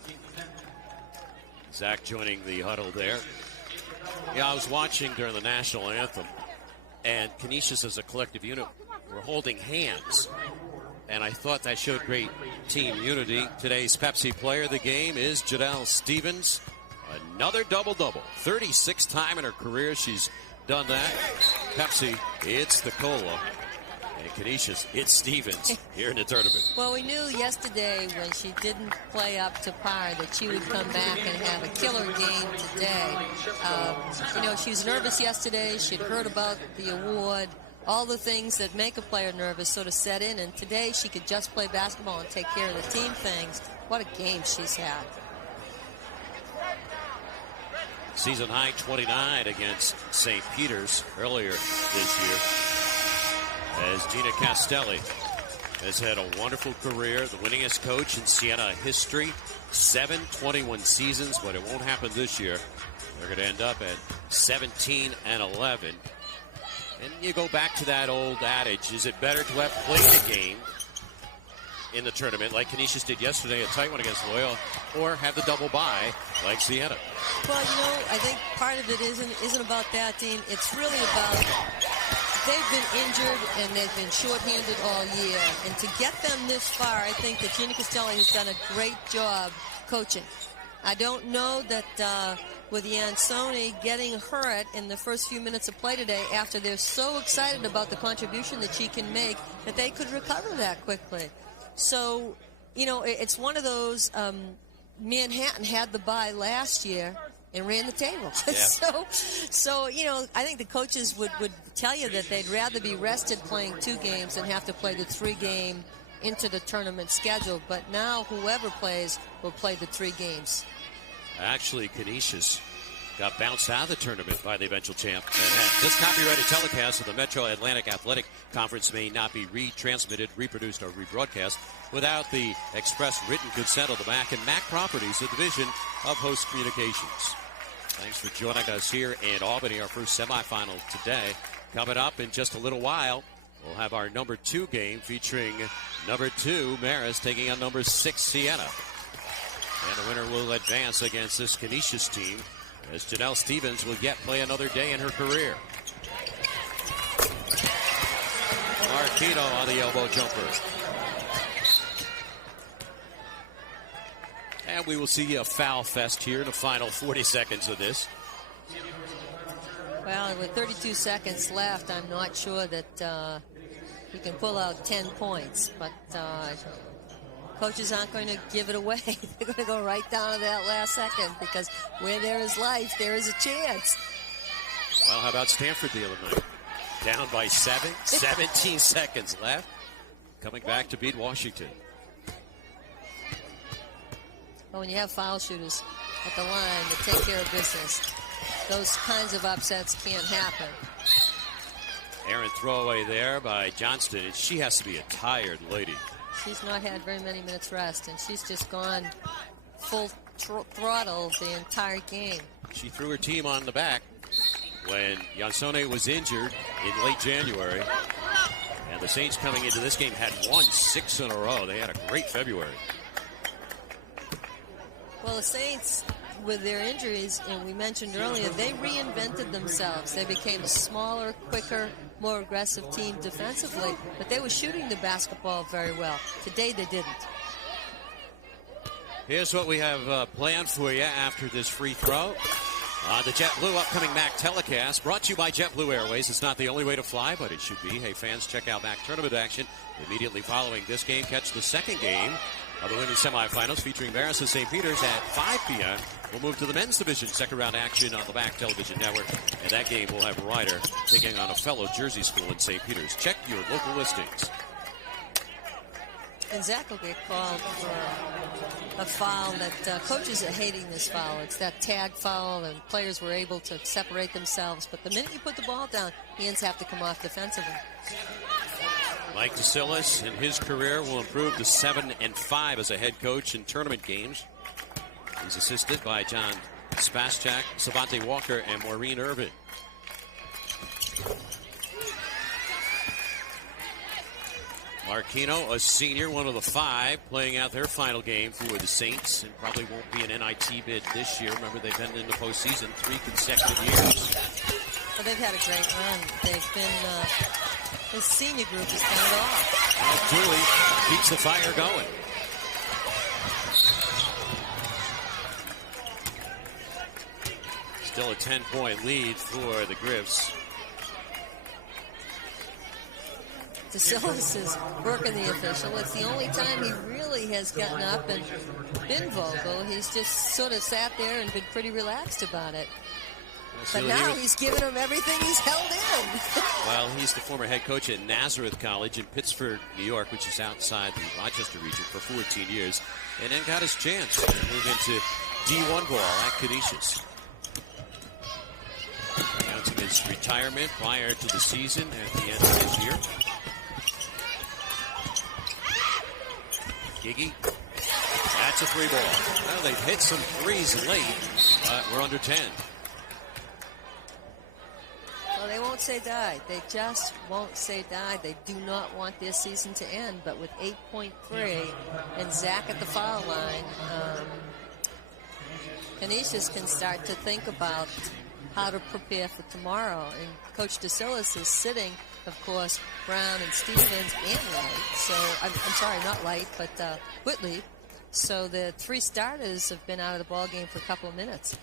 Zach joining the huddle there. Yeah, I was watching during the national anthem, and Canisius as a collective unit were holding hands. And I thought that showed great team unity. Today's Pepsi player of the game is Janelle Stevens. Another double-double. 36th time in her career she's done that. Pepsi, it's the cola. And Canisius, it's Stevens here in the tournament. Well, we knew yesterday when she didn't play up to par that she would come back and have a killer game today. You know, she was nervous yesterday. She'd heard about the award. All the things that make a player nervous sort of set in, and today she could just play basketball and take care of the team things. What a game she's had. Season high 29 against St. Peter's earlier this year. As Gina Castelli has had a wonderful career, the winningest coach in Siena history, 7 seasons, but it won't happen this year. They're going to end up at 17-11. And you go back to that old adage, is it better to have played a game in the tournament like Canisius did yesterday, a tight one against Loyola, or have the double bye like Siena? Well, you know, I think part of it isn't about that, Dean. It's really about they've been injured and they've been shorthanded all year. And to get them this far, I think that Gina Castelli has done a great job coaching. I don't know that with Yansoni getting hurt in the first few minutes of play today, after they're so excited about the contribution that she can make, that they could recover that quickly. So, you know, it's one of those, Manhattan had the bye last year and ran the table. Yeah. So, you know, I think the coaches would tell you that they'd rather be rested playing 2 games than have to play the 3-game into the tournament schedule. But now whoever plays will play the 3 games. Actually, Canisius got bounced out of the tournament by the eventual champ. This copyrighted telecast of the Metro Atlantic Athletic Conference may not be retransmitted, reproduced, or rebroadcast without the express written consent of the MAAC and MAAC Properties, a division of Host Communications. Thanks for joining us here in Albany, our first semifinal today. Coming up in just a little while, we'll have our number 2 game featuring number 2 Marist taking on number 6 Siena. And the winner will advance against this Canisius team as Janelle Stevens will yet play another day in her career. Martino on the elbow jumper. And we will see a foul fest here in the final 40 seconds of this. Well, with 32 seconds left, I'm not sure that he can pull out 10 points, but coaches aren't going to give it away. They're going to go right down to that last second, because where there is life, there is a chance. Well, how about Stanford the other night? Down by 7, 17 seconds left. Coming back to beat Washington. Well, when you have foul shooters at the line that take care of business, those kinds of upsets can't happen. Aaron throwaway there by Johnston, and she has to be a tired lady. She's not had very many minutes rest, and she's just gone full throttle the entire game. She threw her team on the back when Yansone was injured in late January. And the Saints coming into this game had won 6 in a row. They had a great February. Well, the Saints, with their injuries, and we mentioned earlier, they reinvented themselves. They became a smaller, quicker, more aggressive team defensively, but they were shooting the basketball very well. Today they didn't. Here's what we have planned for you after this free throw. The JetBlue upcoming MAAC telecast, brought to you by JetBlue Airways. It's not the only way to fly, but it should be. Hey, fans, check out MAAC tournament action immediately following this game. Catch the second game of the women's semifinals featuring Marist and St. Peter's at 5 p.m. We'll move to the men's division, second round action on the MAAC television network. And that game will have Ryder taking on a fellow Jersey school in St. Peter's. Check your local listings. And Zach will get called for a foul that coaches are hating this foul. It's that tag foul, and players were able to separate themselves. But the minute you put the ball down, hands have to come off defensively. Mike DeSillis in his career will improve to 7-5 as a head coach in tournament games. He's assisted by John Spaschak, Savante Walker, and Maureen Irvin. Marquino, a senior, one of the 5, playing out their final game for the Saints, and probably won't be an NIT bid this year. Remember, they've been in the postseason 3 consecutive years. Well, they've had a great run. They've been, the senior group has done it all. Well, Dooley keeps the fire going. Still a 10-point lead for the Griffs. DeSillis is working the official. It's the only time he really has gotten up and been vocal. He's just sort of sat there and been pretty relaxed about it. But now he's given him everything he's held in. Well, he's the former head coach at Nazareth College in Pittsford, New York, which is outside the Rochester region, for 14 years, and then got his chance to move into D1 ball at Canisius. Announcing his retirement prior to the season at the end of this year. Giggy. That's a 3-ball. Well, they've hit some threes late, but we're under 10. Well, they won't say die. They just won't say die. They do not want this season to end. But with 8.3 and Zach at the foul line, Canisius can start to think about how to prepare for tomorrow. And Coach DeSillis is sitting, of course, Brown and Stevens and Light. So, I'm sorry, not Light, but Whitley. So the 3 starters have been out of the ball game for a couple of minutes.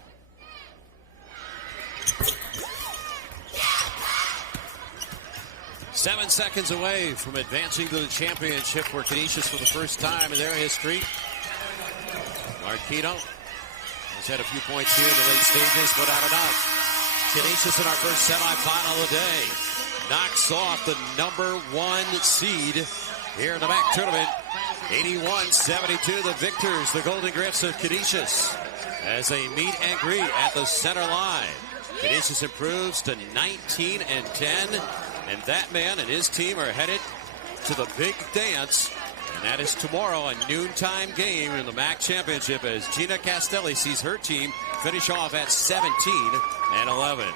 Seven seconds away from advancing to the championship for Canisius for the first time in their history. Marquino has had a few points here in the late stages, but not enough. Canisius in our first semifinal of the day knocks off the #1 seed here in the MAAC tournament. 81-72, the victors, the Golden Griffs of Canisius, as they meet and greet at the center line. Canisius improves to 19-10, and that man and his team are headed to the big dance, and that is tomorrow, a noontime game in the MAAC championship, as Gina Castelli sees her team finish off at 17-11.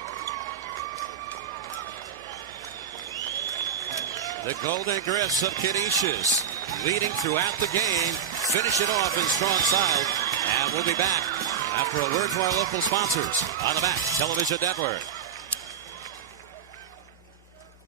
The Golden Griffs of Canisius leading throughout the game, finish it off in strong style, and we'll be back after a word from our local sponsors on the MAAC Television Network.